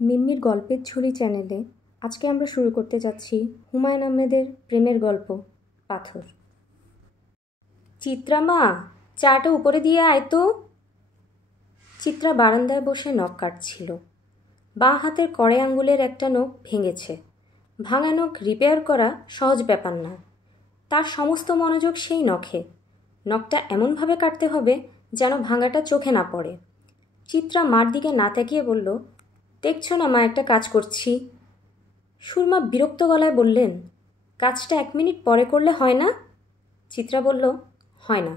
মিম্মির গল্পের ঝুলি চ্যানেলে আজকে আমরা শুরু করতে যাচ্ছি হুমায়ুন আহমেদের প্রেমের গল্প পাথর। চিত্রা মা, চাটা উপরে দিয়ে আয় তো। চিত্রা বারান্দায় বসে নখ কাটছিল। বাঁ হাতের কড়ে আঙ্গুলের একটা নখ ভেঙেছে। ভাঙা নখ রিপেয়ার করা সহজ ব্যাপার না। তার সমস্ত মনোযোগ সেই নখে। নখটা এমনভাবে কাটতে হবে যেন ভাঙাটা চোখে না পড়ে। চিত্রা মার দিকে না তাকিয়ে বলল, দেখছো না মা, একটা কাজ করছি। সুরমা বিরক্ত গলায় বললেন, কাজটা 1 মিনিট পরে করলে হয় না? চিত্রা বলল, হয় না।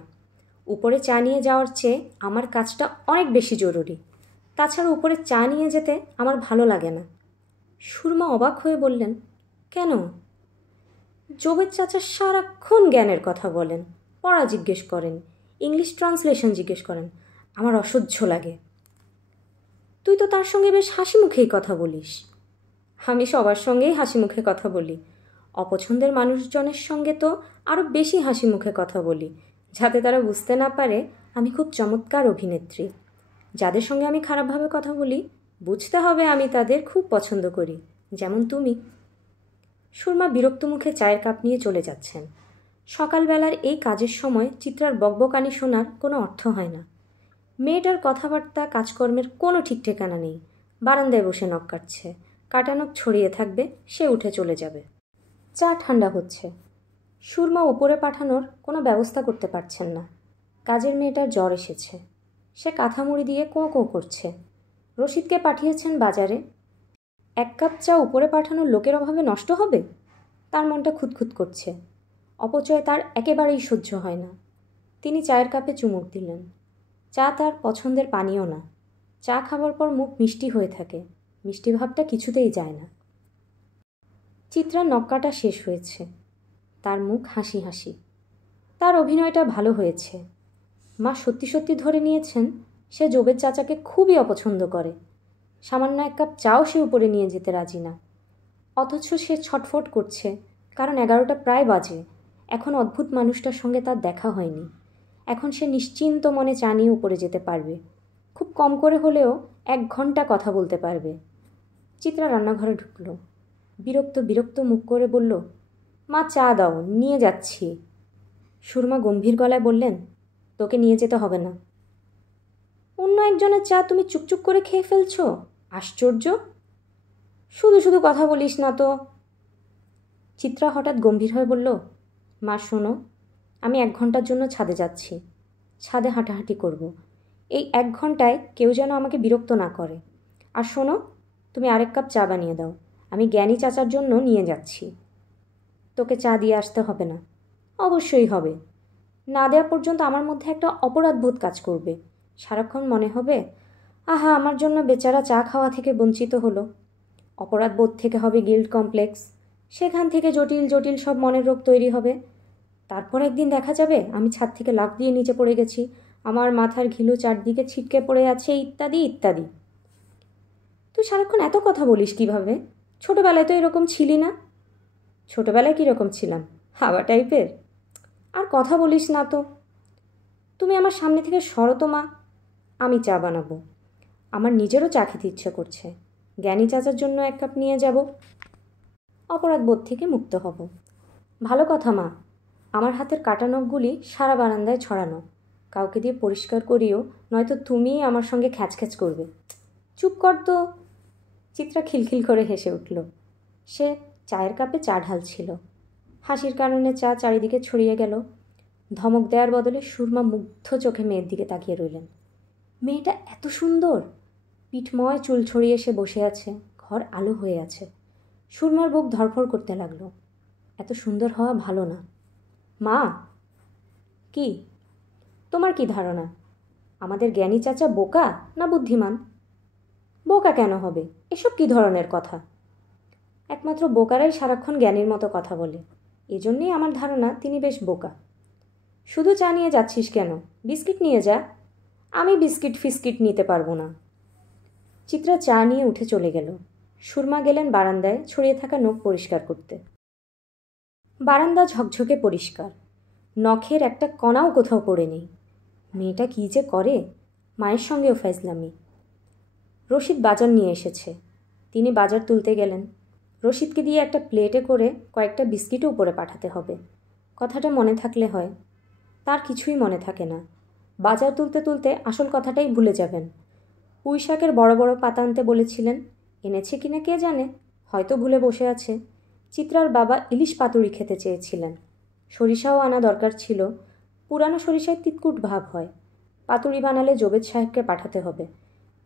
উপরে চা নিয়ে যাওয়ার চেয়ে আমার কাজটা অনেক বেশি জরুরি। তাছাড়া উপরে চা নিয়ে যেতে আমার ভালো লাগে না। সুরমা অবাক হয়ে বললেন, কেন? জোবের চাচা সারাক্ষণ জ্ঞানের কথা বলেন, পড়া জিজ্ঞেস করেন, ইংলিশ ট্রান্সলেশন জিজ্ঞেস করেন। আমার অসহ্য লাগে। তুই তো তার সঙ্গে বেশ হাসি মুখেই কথা বলিস। আমি সবার সঙ্গেই হাসি মুখে কথা বলি। অপছন্দের মানুষজনের সঙ্গে তো আরও বেশি হাসি মুখে কথা বলি, যাতে তারা বুঝতে না পারে আমি খুব চমৎকার অভিনেত্রী। যাদের সঙ্গে আমি খারাপভাবে কথা বলি, বুঝতে হবে আমি তাদের খুব পছন্দ করি, যেমন তুমি। সুরমা বিরক্ত মুখে চায়ের কাপ নিয়ে চলে যাচ্ছেন। সকালবেলার এই কাজের সময় চিত্রার বকবকানি শোনার কোনো অর্থ হয় না। মেয়েটার কথাবার্তা কাজকর্মের কোনো ঠিক ঠিকানা নেই। বারান্দায় বসে নখ কাটছে। কাটা নখ ছড়িয়ে থাকবে, সে উঠে চলে যাবে। চা ঠান্ডা হচ্ছে। সুরমা উপরে পাঠানোর কোনো ব্যবস্থা করতে পারছেন না। কাজের মেয়েটার জ্বর এসেছে। সে কাঁথামুড়ি দিয়ে কোঁ কোঁ করছে। রশিদকে পাঠিয়েছেন বাজারে। 1 কাপ চা উপরে পাঠানোর লোকের অভাবে নষ্ট হবে? তার মনটা খুঁতখুত করছে। অপচয় তার একেবারেই সহ্য হয় না। তিনি চায়ের কাপে চুমুক দিলেন। চা তার পছন্দের পানীয় না। চা খাবার পর মুখ মিষ্টি হয়ে থাকে, মিষ্টি ভাবটা কিছুতেই যায় না। চিত্রার নখ কাটা শেষ হয়েছে। তার মুখ হাসি হাসি। তার অভিনয়টা ভালো হয়েছে। মা সত্যি সত্যি ধরে নিয়েছেন সে জোবের চাচাকে খুবই অপছন্দ করে। সামান্য 1 কাপ চাও সে উপরে নিয়ে যেতে রাজি না। অথচ সে ছটফট করছে, কারণ 11টা প্রায় বাজে। এখন অদ্ভুত মানুষটার সঙ্গে তার দেখা হয়নি। এখন সে নিশ্চিন্ত মনে চা নিয়ে উপরে যেতে পারবে। খুব কম করে হলেও 1 ঘন্টা কথা বলতে পারবে। চিত্রা রান্নাঘরে ঢুকল। বিরক্ত বিরক্ত মুখ করে বলল, মা চা দাও, নিয়ে যাচ্ছি। সুরমা গম্ভীর গলায় বললেন, তোকে নিয়ে যেতে হবে না। অন্য একজনের চা তুমি চুপচুপ করে খেয়ে ফেলছ? আশ্চর্য। শুধু শুধু কথা বলিস না তো। চিত্রা হঠাৎ গম্ভীর হয়ে বলল, মা শোনো, আমি 1 ঘন্টার জন্য ছাদে যাচ্ছি। ছাদে হাঁটাহাঁটি করব। এই 1 ঘন্টায় কেউ যেন আমাকে বিরক্ত না করে। আর শোনো, তুমি আরেক কাপ চা বানিয়ে দাও। আমি জ্ঞানী চাচার জন্য নিয়ে যাচ্ছি। তোকে চা দিয়ে আসতে হবে না। অবশ্যই হবে। না দেওয়া পর্যন্ত আমার মধ্যে একটা অপরাধবোধ কাজ করবে। সারাক্ষণ মনে হবে, আহা, আমার জন্য বেচারা চা খাওয়া থেকে বঞ্চিত হলো। অপরাধবোধ থেকে হবে গিল্ট কমপ্লেক্স। সেখান থেকে জটিল জটিল সব মনের রোগ তৈরি হবে। তারপর একদিন দেখা যাবে আমি ছাদ থেকে লাফ দিয়ে নিচে পড়ে গেছি, আমার মাথার ঘিলু চারদিকে ছিটকে পড়ে আছে, ইত্যাদি ইত্যাদি। তুই সারাক্ষণ এত কথা বলিস কিভাবে? ছোটোবেলায় তো এরকম ছিলি না। ছোটোবেলায় কীরকম ছিলাম? হাওয়া টাইপের। আর কথা বলিস না তো। তুমি আমার সামনে থেকে সরো তো মা। আমি চা বানাবো। আমার নিজেরও চা খেতে ইচ্ছে করছে। জ্ঞানী চাচার জন্য 1 কাপ নিয়ে যাব। অপরাধবোধ থেকে মুক্ত হব। ভালো কথা মা। আমার হাতের কাটা নখগুলি সারা বারান্দায় ছড়ানো। কাউকে দিয়ে পরিষ্কার করিও, নয়তো তুমিই আমার সঙ্গে খ্যাচখ্যাচ করবে। চুপ কর তো। চিত্রা খিলখিল করে হেসে উঠল। সে চায়ের কাপে চা ঢালছিল। হাসির কারণে চা চারিদিকে ছড়িয়ে গেল। ধমক দেওয়ার বদলে সুরমা মুগ্ধ চোখে মেয়ের দিকে তাকিয়ে রইলেন। মেয়েটা এত সুন্দর। পিঠময় চুল ছড়িয়ে সে বসে আছে, ঘর আলো হয়ে আছে। সুরমার বুক ধড়ফড় করতে লাগলো। এত সুন্দর হওয়া ভালো না। মা। কি? তোমার কি ধারণা আমাদের জ্ঞানী চাচা বোকা না বুদ্ধিমান? বোকা কেন হবে? এসব কি ধরনের কথা? একমাত্র বোকারাই সারাক্ষণ জ্ঞানীর মতো কথা বলে। এজন্যই আমার ধারণা তিনি বেশ বোকা। শুধু চা নিয়ে যাচ্ছিস কেন? বিস্কিট নিয়ে যা। আমি বিস্কিট ফিস্কিট নিতে পারবো না। চিত্রা চা নিয়ে উঠে চলে গেল। সুরমা গেলেন বারান্দায় ছড়িয়ে থাকা নখ পরিষ্কার করতে। বারান্দা ঝকঝকে পরিষ্কার। নখের একটা কণাও কোথাও পড়ে নেই। মেয়েটা কী যে করে! মায়ের সঙ্গেও ফাজলামি। রশিদ বাজার নিয়ে এসেছে। তিনি বাজার তুলতে গেলেন। রশিদকে দিয়ে একটা প্লেটে করে কয়েকটা বিস্কিটও উপরে পাঠাতে হবে। কথাটা মনে থাকলে হয়। তার কিছুই মনে থাকে না। বাজার তুলতে তুলতে আসল কথাটাই ভুলে যাবেন। পুঁই শাকের বড় বড় পাতা আনতে বলেছিলেন, এনেছে কিনা কে জানে, হয়তো ভুলে বসে আছে। চিত্রার বাবা ইলিশ পাতুরি খেতে চেয়েছিলেন। সরিষাও আনা দরকার ছিল। পুরানো সরিষায় তিতকুট ভাব হয়। পাতুরি বানালে জোবেদ সাহেবকে পাঠাতে হবে।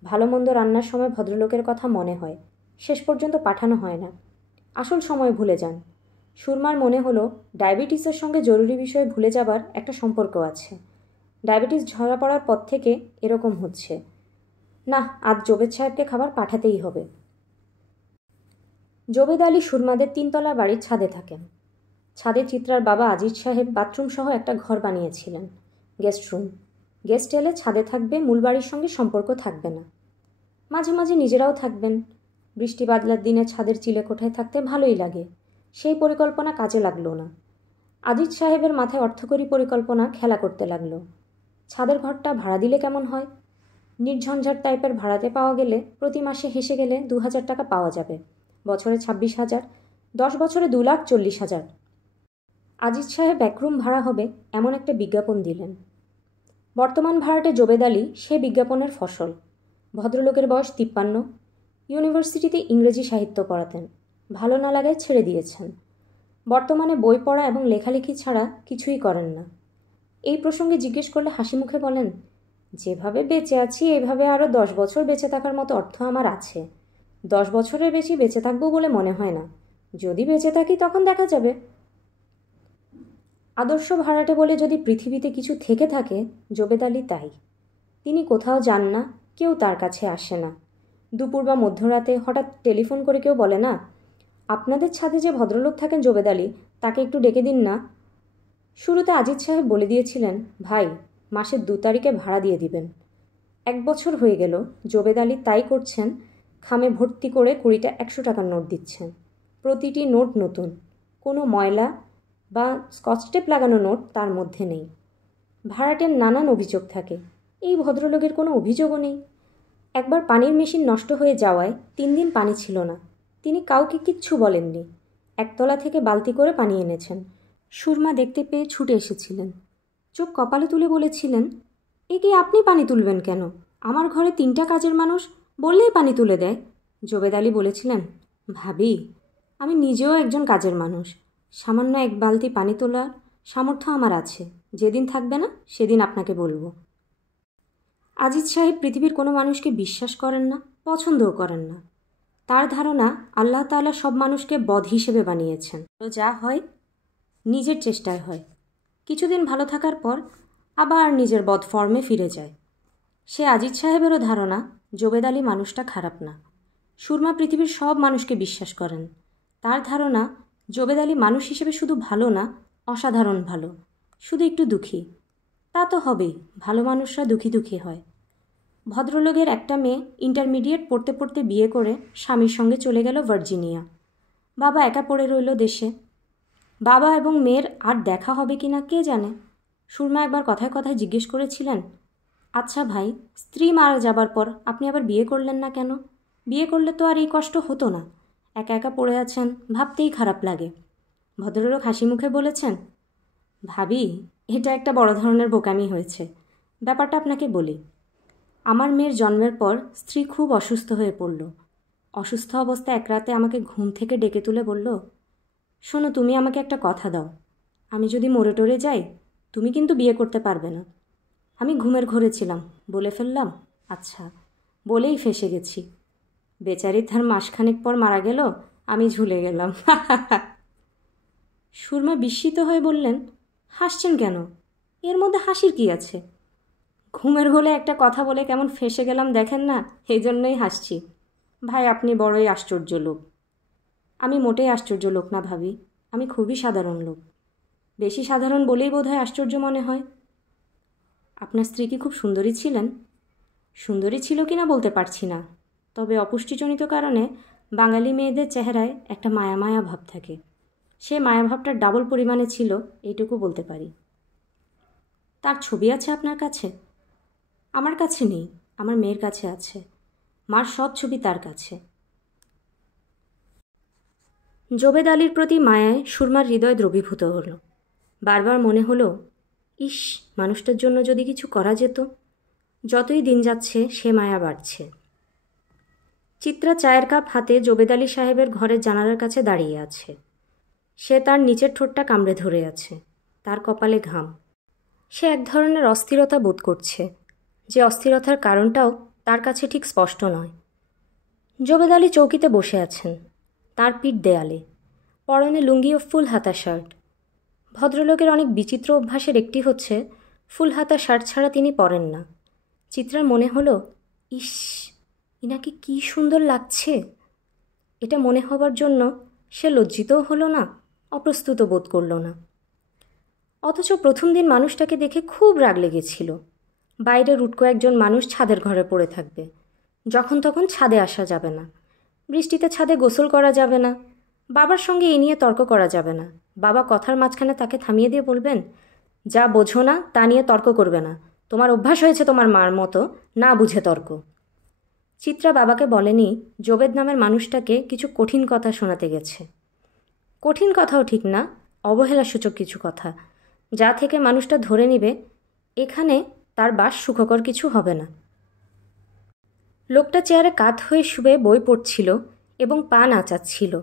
ভালো মন্দ রান্নার সময় ভদ্রলোকের কথা মনে হয়, শেষ পর্যন্ত পাঠানো হয় না। আসল সময় ভুলে যান। সুরমার মনে হলো ডায়াবেটিসের সঙ্গে জরুরি বিষয়ে ভুলে যাবার একটা সম্পর্ক আছে। ডায়াবেটিস ধরা পড়ার পর থেকে এরকম হচ্ছে। না, আজ জোবেদ সাহেবকে খাবার পাঠাতেই হবে। জোবেদ আলী সুরমাদের 3তলা বাড়ির ছাদে থাকেন। ছাদে চিত্রার বাবা আজিজ সাহেব বাথরুম সহ একটা ঘর বানিয়েছিলেন, গেস্ট রুম। গেস্ট এলে ছাদে থাকবে, মূল বাড়ির সঙ্গে সম্পর্ক থাকবে না। মাঝে মাঝে নিজেরাও থাকবেন। বৃষ্টি বাদলার দিনে ছাদের চিলেকোঠায় থাকতে ভালোই লাগে। সেই পরিকল্পনা কাজে লাগলো না। আজিজ সাহেবের মাথায় অর্থকরী পরিকল্পনা খেলা করতে লাগলো। ছাদের ঘরটা ভাড়া দিলে কেমন হয়? নির্ঝঞ্ঝাট টাইপের ভাড়াতে পাওয়া গেলে প্রতি মাসে হেসে গেলে 2000 টাকা পাওয়া যাবে, বছরে 26,000, 10 বছরে 2,40,000। আজিজ সাহেব একরুম ভাড়া হবে এমন একটা বিজ্ঞাপন দিলেন। বর্তমান ভাড়াটে জোবেদ আলী সে বিজ্ঞাপনের ফসল। ভদ্রলোকের বয়স 53, ইউনিভার্সিটিতে ইংরেজি সাহিত্য পড়াতেন। ভালো না লাগায় ছেড়ে দিয়েছেন। বর্তমানে বই পড়া এবং লেখালেখি ছাড়া কিছুই করেন না। এই প্রসঙ্গে জিজ্ঞেস করলে হাসি মুখে বলেন, যেভাবে বেঁচে আছি এভাবে আরও 10 বছর বেঁচে থাকার মতো অর্থ আমার আছে। 10 বছরের বেশি বেঁচে থাকবো বলে মনে হয় না। যদি বেঁচে থাকি তখন দেখা যাবে। আদর্শ ভাড়াটে বলে যদি পৃথিবীতে কিছু থেকে থাকে, জোবেদ আলী তাই। তিনি কোথাও যান না, কেউ তার কাছে আসে না। দুপুর বা মধ্যরাতে হঠাৎ টেলিফোন করে কেউ বলে না, আপনাদের ছাদে যে ভদ্রলোক থাকেন জোবেদ আলী, তাকে একটু ডেকে দিন না। শুরুতে আজিজ সাহেব বলে দিয়েছিলেন, ভাই মাসের 2 তারিখে ভাড়া দিয়ে দিবেন। 1 বছর হয়ে গেল জোবেদ আলী তাই করছেন। খামে ভর্তি করে 20টা 100 টাকার নোট দিচ্ছেন। প্রতিটি নোট নতুন, কোনো ময়লা বা স্কচটেপ লাগানো নোট তার মধ্যে নেই। ভাড়াটের নানান অভিযোগ থাকে, এই ভদ্রলোকের কোনো অভিযোগও নেই। একবার পানির মেশিন নষ্ট হয়ে যাওয়ায় 3 দিন পানি ছিল না। তিনি কাউকে কিচ্ছু বলেননি। একতলা থেকে বালতি করে পানি এনেছেন। সুরমা দেখতে পেয়ে ছুটে এসেছিলেন। চোখ কপালে তুলে বলেছিলেন, এ কি আপনি পানি তুলবেন কেন? আমার ঘরে 3টা কাজের মানুষ, বললেই পানি তুলে দেয়। জোবেদ আলী বলেছিলেন, ভাবি আমি নিজেও একজন কাজের মানুষ। সামান্য 1 বালতি পানি তোলার সামর্থ্য আমার আছে। যেদিন থাকবে না সেদিন আপনাকে বলবো। আজিজ সাহেব পৃথিবীর কোনো মানুষকে বিশ্বাস করেন না, পছন্দও করেন না। তার ধারণা আল্লাহ তাআলা সব মানুষকে বধ হিসেবে বানিয়েছেন। তো যা হয় নিজের চেষ্টায় হয়। কিছুদিন ভালো থাকার পর আবার নিজের বদ ফর্মে ফিরে যায়। সে আজিজ সাহেবেরও ধারণা জোবেদ আলী মানুষটা খারাপ না। সুরমা পৃথিবীর সব মানুষকে বিশ্বাস করেন। তার ধারণা জোবেদ আলী মানুষ হিসেবে শুধু ভালো না, অসাধারণ ভালো, শুধু একটু দুঃখী। তা তো হবেই, ভালো মানুষরা দুঃখী দুঃখী হয়। ভদ্রলোকের একটা মেয়ে ইন্টারমিডিয়েট পড়তে পড়তে বিয়ে করে স্বামীর সঙ্গে চলে গেল ভার্জিনিয়া। বাবা একা পড়ে রইল দেশে। বাবা এবং মেয়ের আর দেখা হবে কি না কে জানে। সুরমা একবার কথায় কথায় জিজ্ঞেস করেছিলেন, আচ্ছা ভাই, স্ত্রী মারা যাবার পর আপনি আবার বিয়ে করলেন না কেন? বিয়ে করলে তো আর এই কষ্ট হতো না। একা একা পড়ে আছেন, ভাবতেই খারাপ লাগে। ভদ্রলোক হাসি মুখে বলেছেন, ভাবি এটা একটা বড় ধরনের বোকামি হয়েছে। ব্যাপারটা আপনাকে বলি। আমার মেয়ের জন্মের পর স্ত্রী খুব অসুস্থ হয়ে পড়ল। অসুস্থ অবস্থায় এক রাতে আমাকে ঘুম থেকে ডেকে তুলে বলল, শোনো, তুমি আমাকে একটা কথা দাও। আমি যদি মরে টরে যাই, তুমি কিন্তু বিয়ে করতে পারবে না। আমি ঘুমের ঘোরে ছিলাম, বলে ফেললাম, আচ্ছা, বলেই ফেঁসে গেছি। বেচারি তার মাসখানেক পর মারা গেল, আমি ঝুলে গেলাম। সুরমা বিস্মিত হয়ে বললেন, হাসছেন কেন? এর মধ্যে হাসির কি আছে? ঘুমের ঘোলে একটা কথা বলে কেমন ফেঁসে গেলাম দেখেন না, এই জন্যই হাসছি। ভাই আপনি বড়ই আশ্চর্য লোক। আমি মোটেই আশ্চর্য লোক না ভাবি, আমি খুবই সাধারণ লোক। বেশি সাধারণ বলেই বোধহয় আশ্চর্য মনে হয়। আপনার স্ত্রী কি খুব সুন্দরী ছিলেন? সুন্দরী ছিল কি না বলতে পারছি না, তবে অপুষ্টিজনিত কারণে বাঙালি মেয়েদের চেহারায় একটা মায়া মায়া ভাব থাকে। সে মায়াভাবটার ডাবল পরিমাণে ছিল, এইটুকু বলতে পারি। তার ছবি আছে আপনার কাছে? আমার কাছে নেই, আমার মেয়ের কাছে আছে। মার সব ছবি তার কাছে। জোবেদ আলীর প্রতি মায়ায় সুরমার হৃদয় দ্রবীভূত হলো। বারবার মনে হলো, ইস, মানুষটার জন্য যদি কিছু করা যেত। যতই দিন যাচ্ছে সে মায়া বাড়ছে। চিত্রা চায়ের কাপ হাতে জোবেদ আলী সাহেবের ঘরের জানালার কাছে দাঁড়িয়ে আছে। সে তার নিচের ঠোঁটটা কামড়ে ধরে আছে। তার কপালে ঘাম। সে এক ধরনের অস্থিরতা বোধ করছে, যে অস্থিরতার কারণটাও তার কাছে ঠিক স্পষ্ট নয়। জোবেদ আলী চৌকিতে বসে আছেন। তার পিঠ দেয়ালে, পরনে লুঙ্গি ও ফুল হাতা শার্ট। ভদ্রলোকের অনেক বিচিত্র অভ্যাসের একটি হচ্ছে ফুল হাতা শার্ট ছাড়া তিনি পরেন না। চিত্রার মনে হলো, ইস, ইনাকে কি সুন্দর লাগছে। এটা মনে হবার জন্য সে লজ্জিতও হলো না, অপ্রস্তুত বোধ করল না। অথচ প্রথম দিন মানুষটাকে দেখে খুব রাগ লেগেছিল। বাইরে রুটকো একজন মানুষ ছাদের ঘরে পড়ে থাকবে, যখন তখন ছাদে আসা যাবে না, বৃষ্টিতে ছাদে গোসল করা যাবে না, বাবার সঙ্গে এই নিয়ে তর্ক করা যাবে না। বাবা কথার মাঝখানে তাকে থামিয়ে দিয়ে বলবেন, যা বোঝো না তা নিয়ে তর্ক করবে না, তোমার অভ্যাস হয়েছে তোমার মার মতো না বুঝে তর্ক। চিত্রা বাবাকে বলেনি জোবেদ নামের মানুষটাকে কিছু কঠিন কথা শোনাতে গেছে। কঠিন কথাও ঠিক না, অবহেলাসূচক কিছু কথা, যা থেকে মানুষটা ধরে নেবে এখানে তার বাস সুখকর কিছু হবে না। লোকটা চেয়ারে কাত হয়ে শুয়ে বই পড়ছিল এবং পা নাচাচ্ছিল।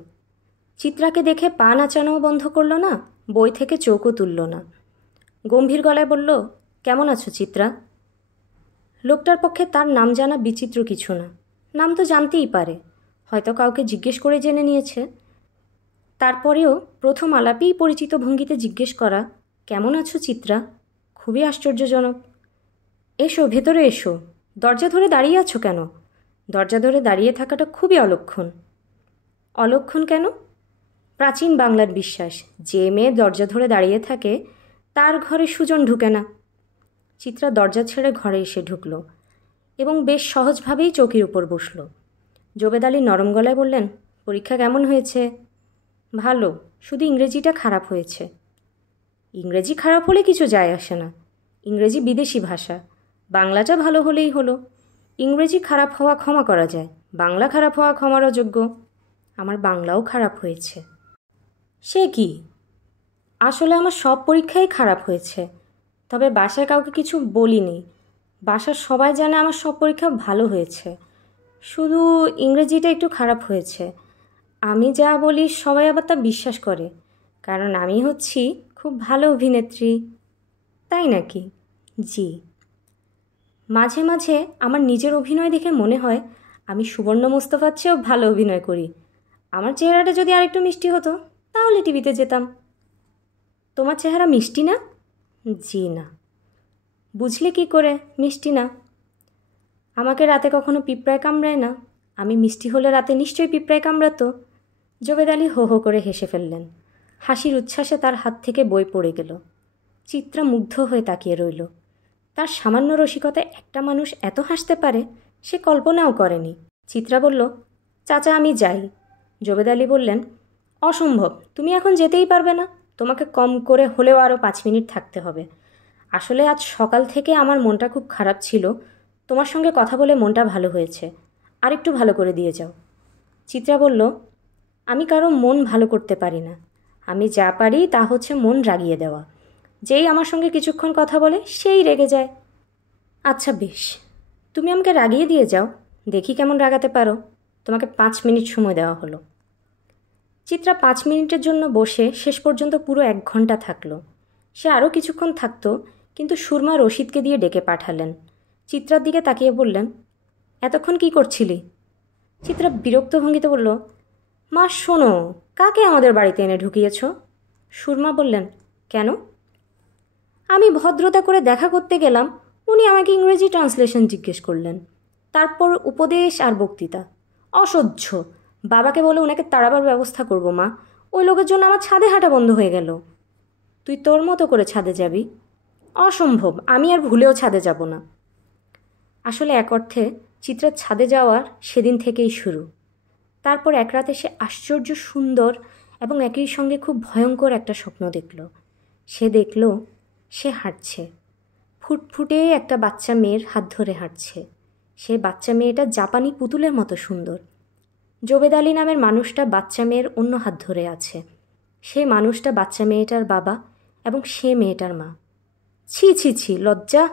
চিত্রাকে দেখে পা নাচানোও বন্ধ করল না, বই থেকে চোখও তুলল না। গম্ভীর গলায় বলল, কেমন আছো চিত্রা? লোকটার পক্ষে তার নাম জানা বিচিত্র কিছু না। নাম তো জানতেই পারে, হয়তো কাউকে জিজ্ঞেস করে জেনে নিয়েছে। তারপরেও প্রথম আলাপেই পরিচিত ভঙ্গিতে জিজ্ঞেস করা, কেমন আছো চিত্রা, খুবই আশ্চর্যজনক। এসো, ভেতরে এসো। দরজা ধরে দাঁড়িয়ে আছো কেন? দরজা ধরে দাঁড়িয়ে থাকাটা খুবই অলক্ষণ। অলক্ষণ কেন? প্রাচীন বাংলার বিশ্বাস, যে মেয়ে দরজা ধরে দাঁড়িয়ে থাকে তার ঘরে সুজন ঢুকে না। চিত্রা দরজা ছেড়ে ঘরে এসে ঢুকল এবং বেশ সহজভাবেই চৌকির উপর বসল। জোবেদ আলী নরম গলায় বললেন, পরীক্ষা কেমন হয়েছে? ভালো, শুধু ইংরেজিটা খারাপ হয়েছে। ইংরেজি খারাপ হলে কিছু যায় আসে না, ইংরেজি বিদেশি ভাষা, বাংলাটা ভালো হলেই হলো। ইংরেজি খারাপ হওয়া ক্ষমা করা যায়, বাংলা খারাপ হওয়া ক্ষমার অযোগ্য। আমার বাংলাও খারাপ হয়েছে। সে কি? আসলে আমার সব পরীক্ষাই খারাপ হয়েছে, তবে বাসায় কাউকে কিছু বলিনি। বাসার সবাই জানে আমার সব পরীক্ষা ভালো হয়েছে, শুধু ইংরেজিটা একটু খারাপ হয়েছে। আমি যা বলি সবাই আবার তা বিশ্বাস করে, কারণ আমি হচ্ছি খুব ভালো অভিনেত্রী। তাই নাকি? জি। মাঝে মাঝে আমার নিজের অভিনয় দেখে মনে হয় আমি সুবর্ণ মোস্তফার চেয়েও ভালো অভিনয় করি। আমার চেহারাটা যদি আরেকটু মিষ্টি হতো তাহলে টিভিতে যেতাম। তোমার চেহারা মিষ্টি না? জি না। বুঝলে কি করে মিষ্টি না? আমাকে রাতে কখনো পিঁপড়ায় কামড়ায় না, আমি মিষ্টি হলে রাতে নিশ্চয়ই পিঁপড়ায় কামড়াতো। জোবেদ আলী হো হো করে হেসে ফেললেন। হাসির উচ্ছ্বাসে তার হাত থেকে বই পড়ে গেল। চিত্রা মুগ্ধ হয়ে তাকিয়ে রইল। তার সামান্য রসিকতায় একটা মানুষ এত হাসতে পারে সে কল্পনাও করেনি। চিত্রা বলল, চাচা আমি যাই। জোবেদ আলী বললেন, অসম্ভব, তুমি এখন যেতেই পারবে না, তোমাকে কম করে হলেও আরও 5 মিনিট থাকতে হবে। আসলে আজ সকাল থেকে আমার মনটা খুব খারাপ ছিল, তোমার সঙ্গে কথা বলে মনটা ভালো হয়েছে, আর একটু ভালো করে দিয়ে যাও। চিত্রা বলল, আমি কারো মন ভালো করতে পারি না, আমি যা পারি তা হচ্ছে মন রাগিয়ে দেওয়া। যেই আমার সঙ্গে কিছুক্ষণ কথা বলে সেই রেগে যায়। আচ্ছা বেশ, তুমি আমাকে রাগিয়ে দিয়ে যাও, দেখি কেমন রাগাতে পারো। তোমাকে 5 মিনিট সময় দেওয়া হলো। চিত্রা 5 মিনিটের জন্য বসে শেষ পর্যন্ত পুরো 1 ঘন্টা থাকলো। সে আরও কিছুক্ষণ থাকতো, কিন্তু সুরমা রশিদকে দিয়ে ডেকে পাঠালেন। চিত্রার দিকে তাকিয়ে বললেন, এতক্ষণ কি করছিলি? চিত্রা বিরক্ত ভঙ্গিতে বলল, মা শোনো, কাকে আমাদের বাড়িতে এনে ঢুকিয়েছ? সুরমা বললেন, কেন? আমি ভদ্রতা করে দেখা করতে গেলাম, উনি আমাকে ইংরেজি ট্রান্সলেশন জিজ্ঞেস করলেন, তারপর উপদেশ আর বক্তৃতা। অসহ্য। বাবাকে বলে ওনাকে তাড়াবার ব্যবস্থা করব মা, ওই লোকের জন্য আমার ছাদে হাঁটা বন্ধ হয়ে গেল। তুই তোর মতো করে ছাদে যাবি? অসম্ভব, আমি আর ভুলেও ছাদে যাব না। আসলে এক অর্থে চিত্রার ছাদে যাওয়ার সেদিন থেকেই শুরু। তারপর এক রাতে সে আশ্চর্য সুন্দর এবং একই সঙ্গে খুব ভয়ঙ্কর একটা স্বপ্ন দেখল। সে দেখল সে হাঁটছে, ফুটফুটে একটা বাচ্চা মেয়ের হাত ধরে হাঁটছে। সে বাচ্চা মেয়েটা জাপানি পুতুলের মতো সুন্দর। জোবেদ আলী নামের মানুষটা বাচ্চা মেয়ের অন্য হাত ধরে আছে। সেই মানুষটা বাচ্চা মেয়েটার বাবা এবং সে মেয়েটার মা। ছি ছি ছি, লজ্জা!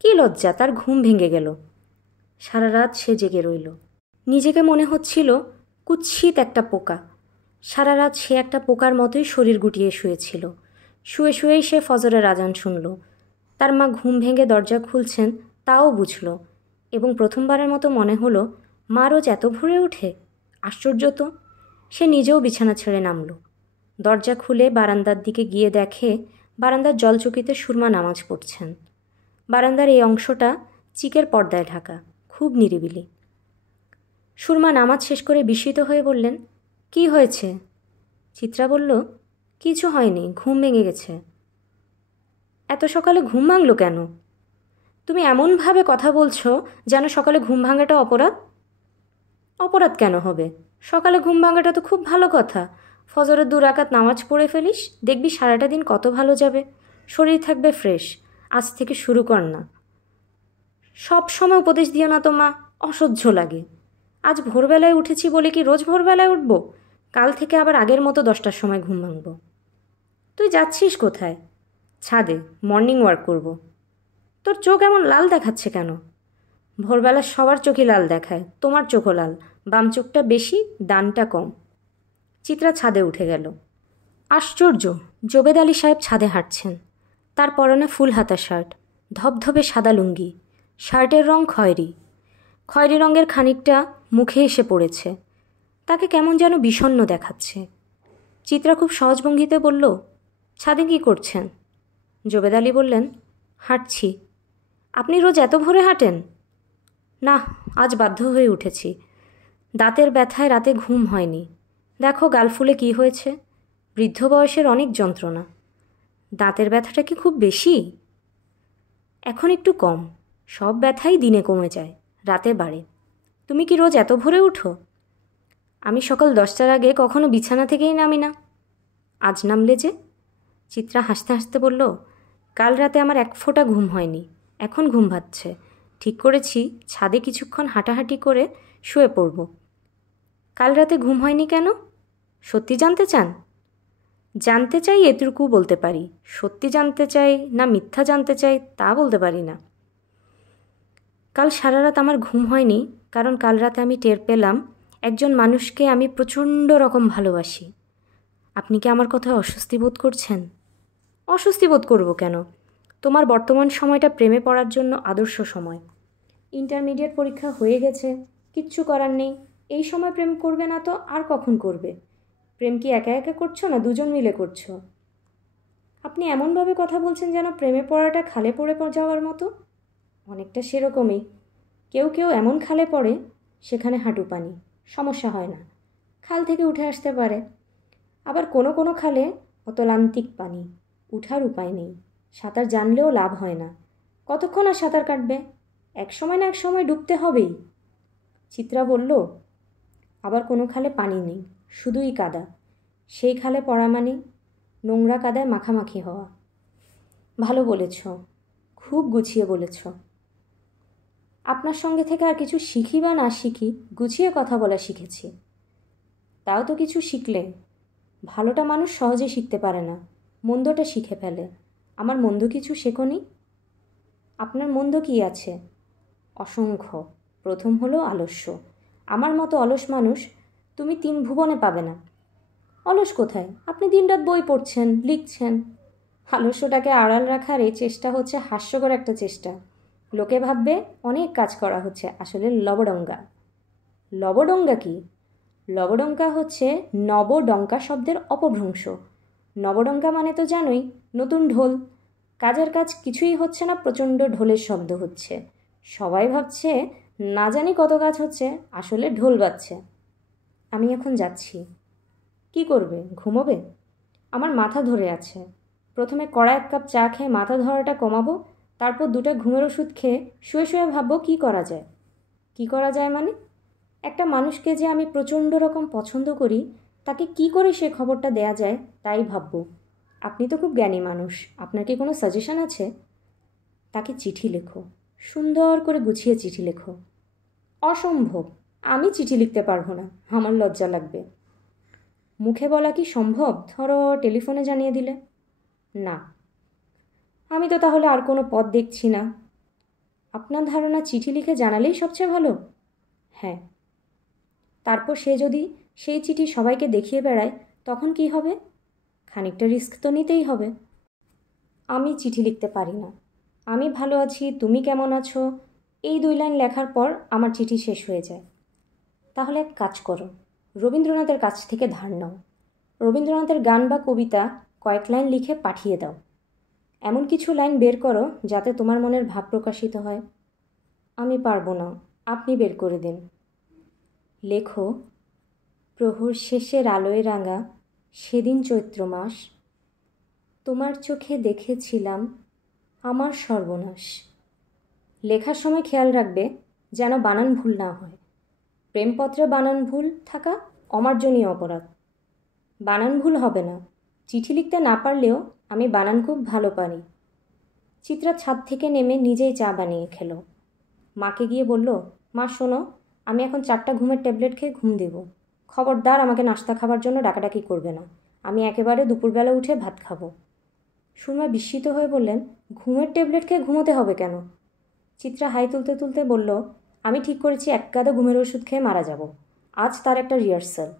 কী লজ্জা! তার ঘুম ভেঙে গেল। সারা রাত সে জেগে রইল। নিজেকে মনে হচ্ছিল কুৎসিত একটা পোকা। সারা রাত সে একটা পোকার মতোই শরীর গুটিয়ে শুয়েছিল। শুয়ে শুয়েই সে ফজরের আজান শুনল। তার মা ঘুম ভেঙে দরজা খুলছেন তাও বুঝল, এবং প্রথমবারের মতো মনে হলো মা রোজ এত ভোরে ওঠে। আশ্চর্য তো! সে নিজেও বিছানা ছেড়ে নামল। দরজা খুলে বারান্দার দিকে গিয়ে দেখে বারান্দার জলচকিতে সুরমা নামাজ পড়ছেন। বারান্দার এই অংশটা চিকের পর্দায় ঢাকা, খুব নিরিবিলি। সুরমা নামাজ শেষ করে বিস্মিত হয়ে বললেন, কি হয়েছে? চিত্রা বলল, কিছু হয়নি, ঘুম ভেঙে গেছে। এত সকালে ঘুম ভাঙল কেন? তুমি এমনভাবে কথা বলছো যেন সকালে ঘুম ভাঙাটা অপরাধ। অপরাধ কেন হবে? সকালে ঘুম ভাঙাটা তো খুব ভালো কথা। ফজরের 2 রাকাত নামাজ পড়ে ফেলিস, দেখবি সারাটা দিন কত ভালো যাবে, শরীর থাকবে ফ্রেশ। আজ থেকে শুরু কর না। সব সময় উপদেশ দিও না তো মা, অসহ্য লাগে। আজ ভোরবেলায় উঠেছি বলে কি রোজ ভোরবেলায় উঠব? কাল থেকে আবার আগের মতো 10টার সময় ঘুম ভাঙব। তুই যাচ্ছিস কোথায়? ছাদে, মর্নিং ওয়াক করব। তোর চোখ এমন লাল দেখাচ্ছে কেন? ভোরবেলা সবার চোখই লাল দেখায়, তোমার চোখও লাল। বাম চোখটা বেশি, ডানটা কম। চিত্রা ছাদে উঠে গেল। আশ্চর্য! জোবেদ আলী সাহেব ছাদে হাঁটছেন। তার পরনে ফুল হাতা শার্ট, ধবধবে সাদা লুঙ্গি। শার্টের রং খয়েরি। খয়েরি রঙের খানিকটা মুখে এসে পড়েছে। তাকে কেমন যেন বিষণ্ণ দেখাচ্ছে। চিত্রা খুব সহজ ভঙ্গিতে বলল, ছাদে কি করছেন? জোবেদ আলী বললেন, হাঁটছি। আপনি রোজ এত ভোরে হাঁটেন? না, আজ বাধ্য হয়ে উঠেছি। দাঁতের ব্যথায় রাতে ঘুম হয়নি। দেখো গাল ফুলে কী হয়েছে। বৃদ্ধ বয়সের অনেক যন্ত্রণা। দাঁতের ব্যথাটা কি খুব বেশি? এখন একটু কম। সব ব্যথাই দিনে কমে যায়, রাতে বাড়ে। তুমি কি রোজ এত ভোরে উঠো? আমি সকাল 10টার আগে কখনো বিছানা থেকেই নামি না। আজ নামলে যে? চিত্রা হাসতে হাসতে বলল, কাল রাতে আমার 1 ফোঁটা ঘুম হয়নি, এখন ঘুম ভাচ্ছে। ঠিক করেছি ছাদে কিছুক্ষণ হাঁটাহাঁটি করে শুয়ে পড়ব। কাল রাতে ঘুম হয়নি কেন? সত্যি জানতে চান? জানতে চাই এটুকু বলতে পারি, সত্যি জানতে চাই না মিথ্যা জানতে চাই তা বলতে পারি না। কাল সারা রাত আমার ঘুম হয়নি কারণ কাল রাতে আমি টের পেলাম একজন মানুষকে আমি প্রচণ্ড রকম ভালোবাসি। আপনি কি আমার কথায় অস্বস্তি বোধ করছেন? অস্বস্তি বোধ করব কেন? তোমার বর্তমান সময়টা প্রেমে পড়ার জন্য আদর্শ সময়। ইন্টারমিডিয়েট পরীক্ষা হয়ে গেছে, কিচ্ছু করার নেই। এই সময় প্রেম করবে না তো আর কখন করবে? প্রেম কি একা একা করছো না দুজন মিলে করছো? আপনি এমনভাবে কথা বলছেন যেন প্রেমে পড়াটা খালে পড়ে যাওয়ার মতো। অনেকটা সেরকমই। কেউ কেউ এমন খালে পড়ে সেখানে হাঁটু পানি, সমস্যা হয় না, খাল থেকে উঠে আসতে পারে। আবার কোনো কোনো খালে অতলান্তিক পানি, উঠার উপায় নেই, সাঁতার জানলেও লাভ হয় না। কতক্ষণ আর সাঁতার কাটবে? এক সময় না এক সময় ডুবতে হবেই। চিত্রা বলল, আবার কোনো খালে পানি নেই, শুধুই কাদা। সেই খালে পড়া মানে নোংরা কাদায় মাখামাখি হওয়া। ভালো বলেছ, খুব গুছিয়ে বলেছ। আপনার সঙ্গে থেকে আর কিছু শিখি বা না শিখি, গুছিয়ে কথা বলা শিখেছি। তাও তো কিছু শিখলে। ভালোটা মানুষ সহজে শিখতে পারে না, মন্দটা শিখে ফেলে। আমার মন্দ কিছু শেখোনি? আপনার মন্দ কি আছে? অসংখ্য। প্রথম হলো আলস্য। আমার মতো অলস মানুষ তুমি 3 ভুবনে পাবে না। অলস কোথায়? আপনি দিনরাত বই পড়ছেন, লিখছেন। আলস্যটাকে আড়াল রাখার এই চেষ্টা হচ্ছে হাস্যকর একটা চেষ্টা। লোকে ভাববে অনেক কাজ করা হচ্ছে, আসলে লবডঙ্গা। লবডঙ্গা কি? লবডঙ্কা হচ্ছে নবডঙ্কা শব্দের অপভ্রংশ। নবডঙ্কা মানে তো জানোই, নতুন ঢোল। কাজের কাজ কিছুই হচ্ছে না, প্রচণ্ড ঢোলের শব্দ হচ্ছে। সবাই ভাবছে না জানি কত কাজ হচ্ছে, আসলে ঢোল বাজছে। আমি এখন যাচ্ছি। কি করবে? ঘুমোবে? আমার মাথা ধরে আছে। প্রথমে কড়া 1 কাপ চা খেয়ে মাথা ধরাটা কমাবো, তারপর 2টা ঘুমের ওষুধ খেয়ে শুয়ে শুয়ে ভাববো কী করা যায়। কি করা যায় মানে? একটা মানুষকে যে আমি প্রচণ্ড রকম পছন্দ করি, তাকে কি করে সে খবরটা দেয়া যায় তাই ভাববো। আপনি তো খুব জ্ঞানী মানুষ, আপনার কি কোনো সাজেশন আছে? তাকে চিঠি লেখো, সুন্দর করে গুছিয়ে চিঠি লেখো। অসম্ভব। আমি চিঠি লিখতে পারবো না, আমার লজ্জা লাগবে। মুখে বলা কি সম্ভব? ধরো টেলিফোনে জানিয়ে দিলে। না। আমি তো তাহলে আর কোনো পথ দেখছি না। আপনার ধারণা চিঠি লিখে জানালেই সবচেয়ে ভালো? হ্যাঁ। তারপর সে যদি সেই চিঠি সবাইকে দেখিয়ে বেড়ায় তখন কি হবে? খানিকটা রিস্ক তো নিতেই হবে। আমি চিঠি লিখতে পারি না। আমি ভালো আছি, তুমি কেমন আছো, এই 2 লাইন লেখার পর আমার চিঠি শেষ হয়ে যায়। তাহলে এক কাজ করো, রবীন্দ্রনাথের কাছ থেকে ধার নাও। রবীন্দ্রনাথের গান বা কবিতা কয়েক লাইন লিখে পাঠিয়ে দাও। এমন কিছু লাইন বের করো যাতে তোমার মনের ভাব প্রকাশিত হয়। আমি পারবো না, আপনি বের করে দিন। লেখো, প্রহর শেষের আলোয় রাঙা সেদিন চৈত্র মাস, তোমার চোখে দেখেছিলাম আমার সর্বনাশ। লেখার সময় খেয়াল রাখবে যেন বানান ভুল না হয়। প্রেমপত্রে বানান ভুল থাকা অমার্জনীয় অপরাধ। বানান ভুল হবে না। চিঠি লিখতে না পারলেও আমি বানান খুব ভালো পারি। চিত্রা ছাদ থেকে নেমে নিজেই চা বানিয়ে খেলো। মাকে গিয়ে বলল, মা শোনো, আমি এখন 4টা ঘুমের ট্যাবলেট খেয়ে ঘুম দেব। খবরদার আমাকে নাস্তা খাবার জন্য ডাকাডাকি করবে না। আমি একেবারে দুপুরবেলা উঠে ভাত খাবো। সুরমা বিস্মিত হয়ে বললেন, ঘুমের ট্যাবলেট খেয়ে ঘুমোতে হবে কেন? চিত্রা হাই তুলতে তুলতে বলল, আমি ঠিক করেছি এক গাদা ঘুমের ওষুধ খেয়ে মারা যাব। আজ তার একটা রিহার্সাল।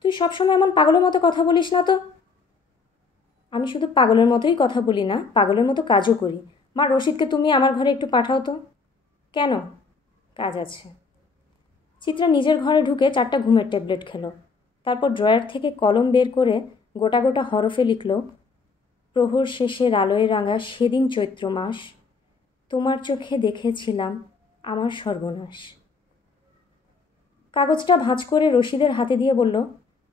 তুই সবসময় এমন পাগলের মতো কথা বলিস না তো। আমি শুধু পাগলের মতোই কথা বলি না, পাগলের মতো কাজও করি। মা, রশিদকে তুমি আমার ঘরে একটু পাঠাও তো। কেন? কাজ আছে। চিত্রা নিজের ঘরে ঢুকে 4টা ঘুমের ট্যাবলেট খেলো। তারপর ড্রয়ার থেকে কলম বের করে গোটা গোটা হরফে লিখল, প্রহর শেষের আলোয় রাঙা সেদিন চৈত্র মাস, তোমার চোখে দেখেছিলাম আমার সর্বনাশ। কাগজটা ভাঁজ করে রশিদের হাতে দিয়ে বলল,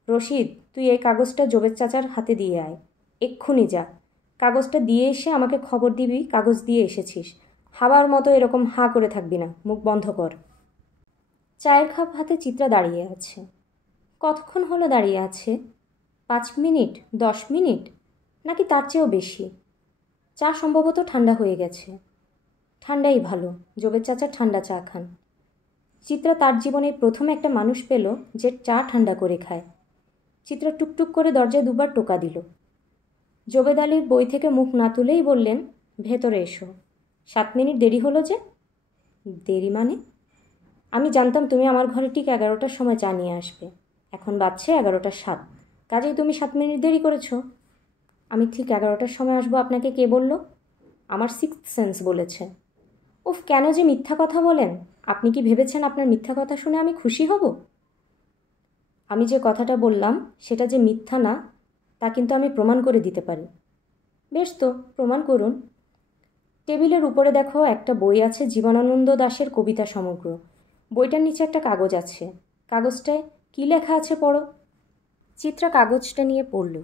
রশিদ, তুই এই কাগজটা জোবেদ চাচার হাতে দিয়ে আয়। এক্ষুনি যা। কাগজটা দিয়ে এসে আমাকে খবর দিবি কাগজ দিয়ে এসেছিস। হাওয়ার মতো এরকম হাঁ করে থাকবি না, মুখ বন্ধ কর। চায়ের কাপ হাতে চিত্রা দাঁড়িয়ে আছে। কতক্ষণ হলো দাঁড়িয়ে আছে? 5 মিনিট, 10 মিনিট, নাকি তার চেয়েও বেশি? চা সম্ভবত ঠান্ডা হয়ে গেছে। ঠান্ডাই ভালো, জোবেদ চাচা ঠান্ডা চা খান। চিত্রা তার জীবনে প্রথম একটা মানুষ পেল যে চা ঠান্ডা করে খায়। চিত্রা টুকটুক করে দরজায় 2বার টোকা দিল। জোবেদ আলীর বই থেকে মুখ না তুলেই বললেন, ভেতরে এসো। 7 মিনিট দেরি হলো যে? দেরি মানে? আমি জানতাম তুমি আমার ঘরে ঠিক 11টার সময় চা নিয়ে আসবে। এখন বাজছে 11টা 7, কাজেই তুমি 7 মিনিট দেরি করেছ। আমি ঠিক 11টার সময় আসবো আপনাকে কে বলল? আমার 6th সেন্স বলেছে। উফ, কেন যে মিথ্যা কথা বলেন? আপনি কি ভেবেছেন আপনার মিথ্যা কথা শুনে আমি খুশি হব? আমি যে কথাটা বললাম সেটা যে মিথ্যা না তা কিন্তু আমি প্রমাণ করে দিতে পারি। বেশ তো, প্রমাণ করুন। টেবিলের উপরে দেখো একটা বই আছে, জীবনানন্দ দাশের কবিতা সমগ্র। বইটার নিচে একটা কাগজ আছে। কাগজটায় কী লেখা আছে পড়ো। চিত্রা কাগজটা নিয়ে পড়ল।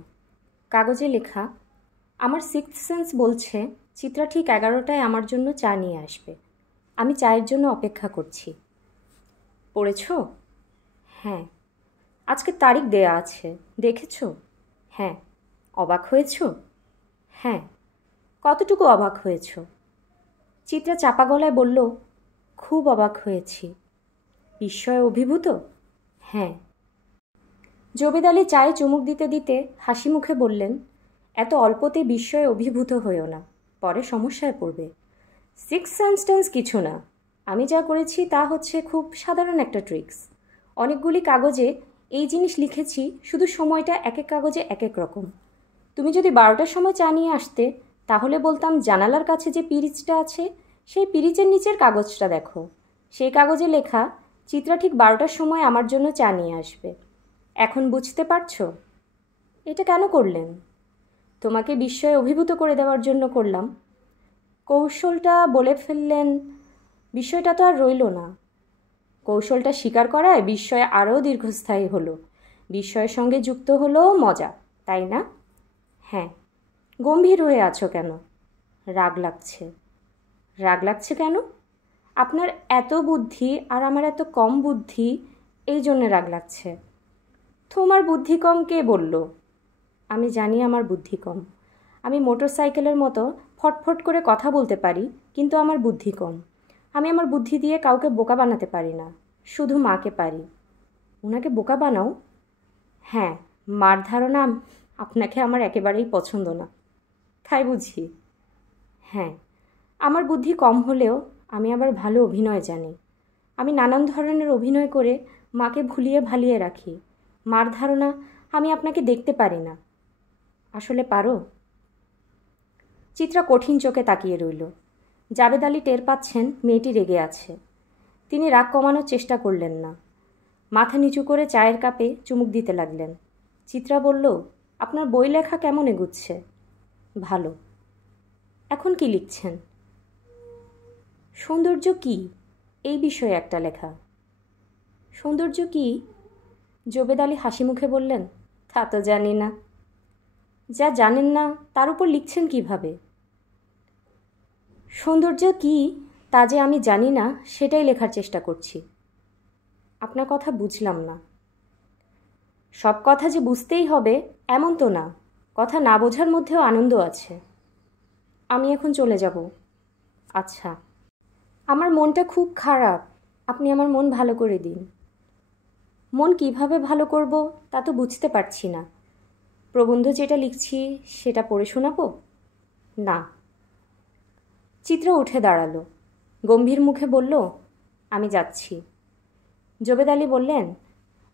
কাগজে লেখা, আমার 6th সেন্স বলছে চিত্রা ঠিক 11টায় আমার জন্য চা নিয়ে আসবে। আমি চায়ের জন্য অপেক্ষা করছি। পড়েছ? হ্যাঁ। আজকে তারিখ দেয়া আছে, দেখেছ? হ্যাঁ। অবাক হয়েছ? হ্যাঁ। কতটুকু অবাক হয়েছ? চিত্রা চাপা গলায় বলল, খুব অবাক হয়েছি। বিস্ময়ে অভিভূত? হ্যাঁ। জবেদ আলী চায়ে চুমুক দিতে দিতে হাসি মুখে বললেন, এত অল্পতে বিস্ময়ে অভিভূত হয়েও না, পরে সমস্যায় পড়বে। 6 সেন্স কিছু না। আমি যা করেছি তা হচ্ছে খুব সাধারণ একটা ট্রিক্স। অনেকগুলি কাগজে এই জিনিস লিখেছি, শুধু সময়টা এক এক কাগজে এক এক রকম। তুমি যদি 12টার সময় চা নিয়ে আসতে তাহলে বলতাম জানালার কাছে যে পিরিচটা আছে সেই পিরিচের নিচের কাগজটা দেখো। সেই কাগজে লেখা চিত্রা ঠিক 12টার সময় আমার জন্য চা নিয়ে আসবে। এখন বুঝতে পারছো? এটা কেন করলেন? তোমাকে বিস্ময়ে অভিভূত করে দেওয়ার জন্য করলাম। কৌশলটা বলে ফেললেন, বিষয়টা তো আর রইল না। কৌশলটা স্বীকার করায় বিস্ময় আরও দীর্ঘস্থায়ী হলো। বিস্ময়ের সঙ্গে যুক্ত হলো মজা, তাই না? হ্যাঁ। গম্ভীর হয়ে আছো কেন? রাগ লাগছে। রাগ লাগছে কেন? আপনার এত বুদ্ধি আর আমার এত কম বুদ্ধি, এই জন্যে রাগ লাগছে। তোমার বুদ্ধি কম কে বলল? আমি জানি আমার বুদ্ধি কম। আমি মোটরসাইকেলের মতো ফটফট করে কথা বলতে পারি, কিন্তু আমার বুদ্ধি কম। আমি আমার বুদ্ধি দিয়ে কাউকে বোকা বানাতে পারি না। শুধু মাকে পারি। ওনাকে বোকা বানাও? হ্যাঁ, মার ধারণা আপনাকে আমার একেবারেই পছন্দ না। তাই বুঝি? হ্যাঁ, আমার বুদ্ধি কম হলেও আমি আবার ভালো অভিনয় জানি। আমি নানান ধরনের অভিনয় করে মাকে ভুলিয়ে ভালিয়ে রাখি। মার ধারণা আমি আপনাকে দেখতে পারি না। আসলে পারো? চিত্রা কঠিন চোখে তাকিয়ে রইল। জাবেদ আলী টের পাচ্ছেন মেয়েটি রেগে আছে। তিনি রাগ কমানোর চেষ্টা করলেন না। মাথা নিচু করে চায়ের কাপে চুমুক দিতে লাগলেন। চিত্রা বলল, আপনার বই লেখা কেমন এগুচ্ছে? ভালো। এখন কি লিখছেন? সৌন্দর্য কি, এই বিষয়ে একটা লেখা। সৌন্দর্য কি? জবেদ আলী হাসি মুখে বললেন, তা তো জানি না। যা জানেন না তার উপর লিখছেন কিভাবে? সৌন্দর্য কি তা যে আমি জানি না সেটাই লেখার চেষ্টা করছি। আপনার কথা বুঝলাম না। সব কথা যে বুঝতেই হবে এমন তো না, কথা না বোঝার মধ্যেও আনন্দ আছে। আমি এখন চলে যাব। আচ্ছা। আমার মনটা খুব খারাপ, আপনি আমার মন ভালো করে দিন। মন কিভাবে ভালো করব তা তো বুঝতে পারছি না। প্রবন্ধ যেটা লিখছি সেটা পড়ে শোনাবো? না। চিত্রা উঠে দাঁড়ালো, গম্ভীর মুখে বলল, আমি যাচ্ছি। জবেদ আলী বললেন,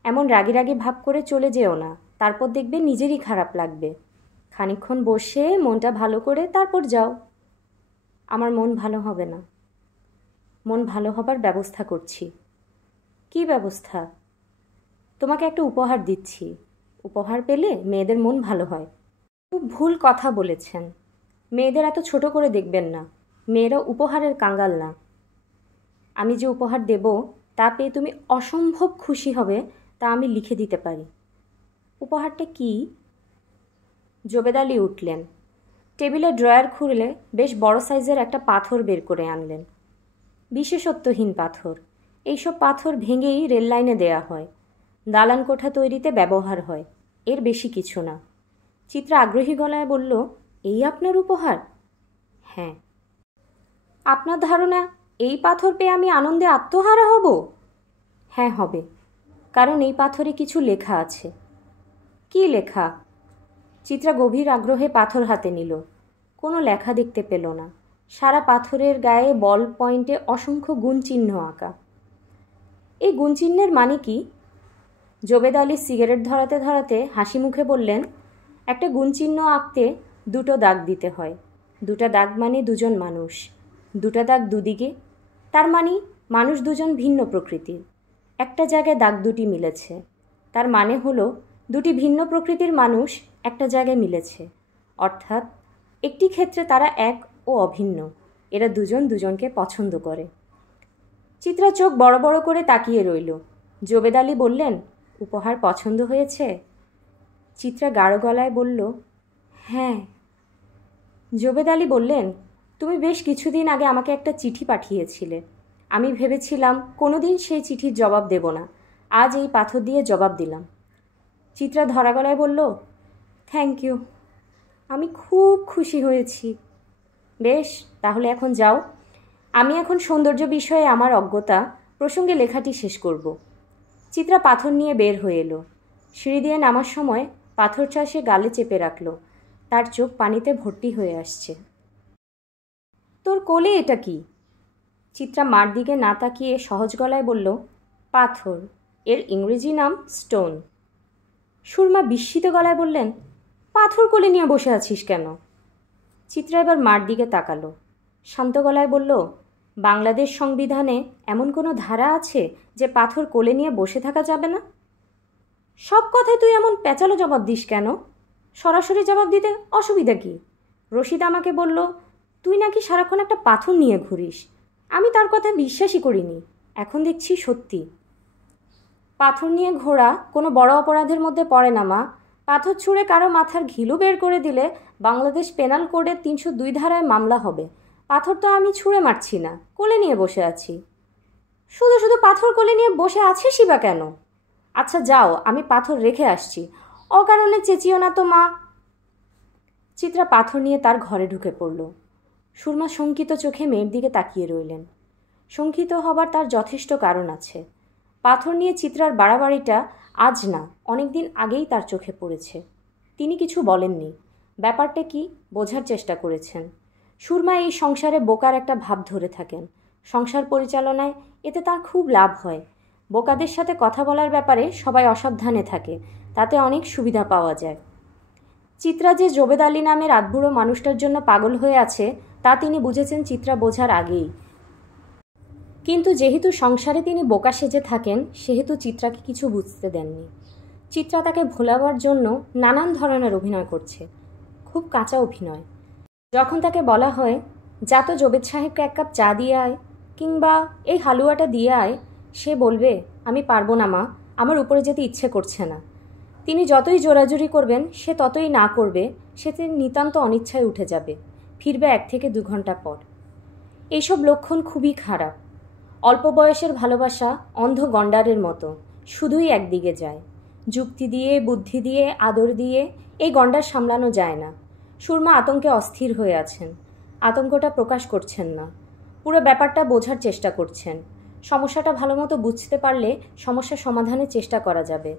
এমন রাগি রাগি ভাব করে চলে যেও না, তারপর দেখবে নিজেরই খারাপ লাগবে। খানিকক্ষণ বসে মনটা ভালো করে তারপর যাও। আমার মন ভালো হবে না। মন ভালো হবার ব্যবস্থা করছি। কি ব্যবস্থা? তোমাকে একটা উপহার দিচ্ছি। উপহার পেলে মেয়েদের মন ভালো হয়। খুব ভুল কথা বলেছেন। মেয়েদের এত ছোট করে দেখবেন না। মেয়েরা উপহারের কাঙ্গাল না। আমি যে উপহার দেব তা পেয়ে তুমি অসম্ভব খুশি হবে, তা আমি লিখে দিতে পারি। উপহারটা কি? জবেদ আলী উঠলেন। টেবিলে ড্রয়ার খুলে বেশ বড় সাইজের একটা পাথর বের করে আনলেন। বিশেষত্বহীন পাথর। এইসব পাথর ভেঙেই রেল লাইনে দেয়া হয়, দালান কোঠা তৈরিতে ব্যবহার হয়, এর বেশি কিছু না। চিত্রা আগ্রহী গলায় বলল, এই আপনার উপহার? হ্যাঁ। আপনার ধারণা এই পাথর পেয়ে আমি আনন্দে আত্মহারা হব? হ্যাঁ, হবে, কারণ এই পাথরে কিছু লেখা আছে। কি লেখা? চিত্রা গভীর আগ্রহে পাথর হাতে নিল। কোনো লেখা দেখতে পেল না। সারা পাথরের গায়ে বল পয়েন্টে অসংখ্য গুণচিহ্ন আঁকা। এই গুণচিহ্নের মানে কি? জবেদ আলী সিগারেট ধরাতে ধরাতে হাসি মুখে বললেন, একটা গুণচিহ্ন আঁকতে দুটো দাগ দিতে হয়। দুটা দাগ মানে দুজন মানুষ। দুটা দাগ দুদিকে, তার মানে মানুষ দুজন ভিন্ন প্রকৃতির। একটা জায়গায় দাগ দুটি মিলেছে, তার মানে হলো দুটি ভিন্ন প্রকৃতির মানুষ একটা জায়গায় মিলেছে, অর্থাৎ একটি ক্ষেত্রে তারা এক ও অভিন্ন। এরা দুজন দুজনকে পছন্দ করে। চিত্রা চোখ বড় বড় করে তাকিয়ে রইল। জবেদ আলী বললেন, উপহার পছন্দ হয়েছে? চিত্রা গাঢ় গলায় বলল, হ্যাঁ। জবেদ আলী বললেন, তুমি বেশ কিছুদিন আগে আমাকে একটা চিঠি পাঠিয়েছিলে। আমি ভেবেছিলাম কোনোদিন সেই চিঠির জবাব দেব না। আজ এই পাথর দিয়ে জবাব দিলাম। চিত্রা ধরা গলায় বলল, থ্যাংক ইউ, আমি খুব খুশি হয়েছি। বেশ, তাহলে এখন যাও। আমি এখন সৌন্দর্য বিষয়ে আমার অজ্ঞতা প্রসঙ্গে লেখাটি শেষ করব। চিত্রা পাথর নিয়ে বের হয়ে এলো। সিঁড়ি দিয়ে নামার সময় পাথরটা সে গালে চেপে রাখল। তার চোখ পানিতে ভর্তি হয়ে আসছে। তোর কোলে এটা কি? চিত্রা মার দিকে না তাকিয়ে সহজ গলায় বলল, পাথর, এর ইংরেজি নাম স্টোন। সুরমা বিস্মিত গলায় বললেন, পাথর কোলে নিয়ে বসে আছিস কেন? চিত্রা এবার মার দিকে তাকালো। শান্ত গলায় বলল, বাংলাদেশ সংবিধানে এমন কোনো ধারা আছে যে পাথর কোলে নিয়ে বসে থাকা যাবে না? সব কথায় তুই এমন পেঁচালো জবাব দিস কেন? সরাসরি জবাব দিতে অসুবিধা কি? রশিদ আমাকে বলল, তুই নাকি সারাক্ষণ একটা পাথর নিয়ে ঘুরিস। আমি তার কথা বিশ্বাসই করিনি, এখন দেখছি সত্যি। পাথর নিয়ে ঘোরা কোনো বড় অপরাধের মধ্যে পড়ে না মা। পাথর ছুঁড়ে কারো মাথার ঘিলু বের করে দিলে বাংলাদেশ পেনাল কোডের 302 ধারায় মামলা হবে। পাথর তো আমি ছুঁড়ে মারছি না, কোলে নিয়ে বসে আছি। শুধু শুধু পাথর কোলে নিয়ে বসে আছিসই বা কেন? আচ্ছা যাও, আমি পাথর রেখে আসছি। অকারণে চেঁচিও না তো মা। চিত্রা পাথর নিয়ে তার ঘরে ঢুকে পড়ল। সুরমা শঙ্কিত চোখে মেয়ের দিকে তাকিয়ে রইলেন। শঙ্কিত হবার তার যথেষ্ট কারণ আছে। পাথর নিয়ে চিত্রার বাড়াবাড়িটা আজ না, অনেক দিন আগেই তার চোখে পড়েছে। তিনি কিছু বলেননি, ব্যাপারটা কি বোঝার চেষ্টা করেছেন। সুরমা এই সংসারে বোকার একটা ভাব ধরে থাকেন। সংসার পরিচালনায় এতে তার খুব লাভ হয়। বোকাদের সাথে কথা বলার ব্যাপারে সবাই অসাবধানে থাকে, তাতে অনেক সুবিধা পাওয়া যায়। চিত্রা যে জোবেদ আলী নামের আধবুড়ো মানুষটার জন্য পাগল হয়ে আছে তা তিনি বুঝেছেন চিত্রা বোঝার আগেই। কিন্তু যেহেতু সংসারে তিনি বোকা সেজে থাকেন, সেহেতু চিত্রাকে কিছু বুঝতে দেননি। চিত্রা তাকে ভোলাবার জন্য নানান ধরনের অভিনয় করছে, খুব কাঁচা অভিনয়। যখন তাকে বলা হয়, যা তো জোবেদ সাহেবকে এক কাপ চা দিয়ে আয়, কিংবা এই হালুয়াটা দিয়ে আয়, সে বলবে, আমি পারবো না মা, আমার উপরে যেতে ইচ্ছে করছে না। তিনি যতই জোরাজুরি করবেন সে ততই না করবে, সে নিতান্ত অনিচ্ছায় উঠে যাবে, ফিরবে 1 থেকে 2 ঘন্টা পর। এইসব লক্ষণ খুবই খারাপ। অল্প বয়সের ভালোবাসা অন্ধ গন্ডারের মতো, শুধুই একদিকে যায়। যুক্তি দিয়ে, বুদ্ধি দিয়ে, আদর দিয়ে এই গন্ডার সামলানো যায় না। সুরমা আতঙ্কে অস্থির হয়ে আছেন। আতঙ্কটা প্রকাশ করছেন না, পুরো ব্যাপারটা বোঝার চেষ্টা করছেন। সমস্যাটা ভালোমতো বুঝতে পারলে সমস্যা সমাধানের চেষ্টা করা যাবে।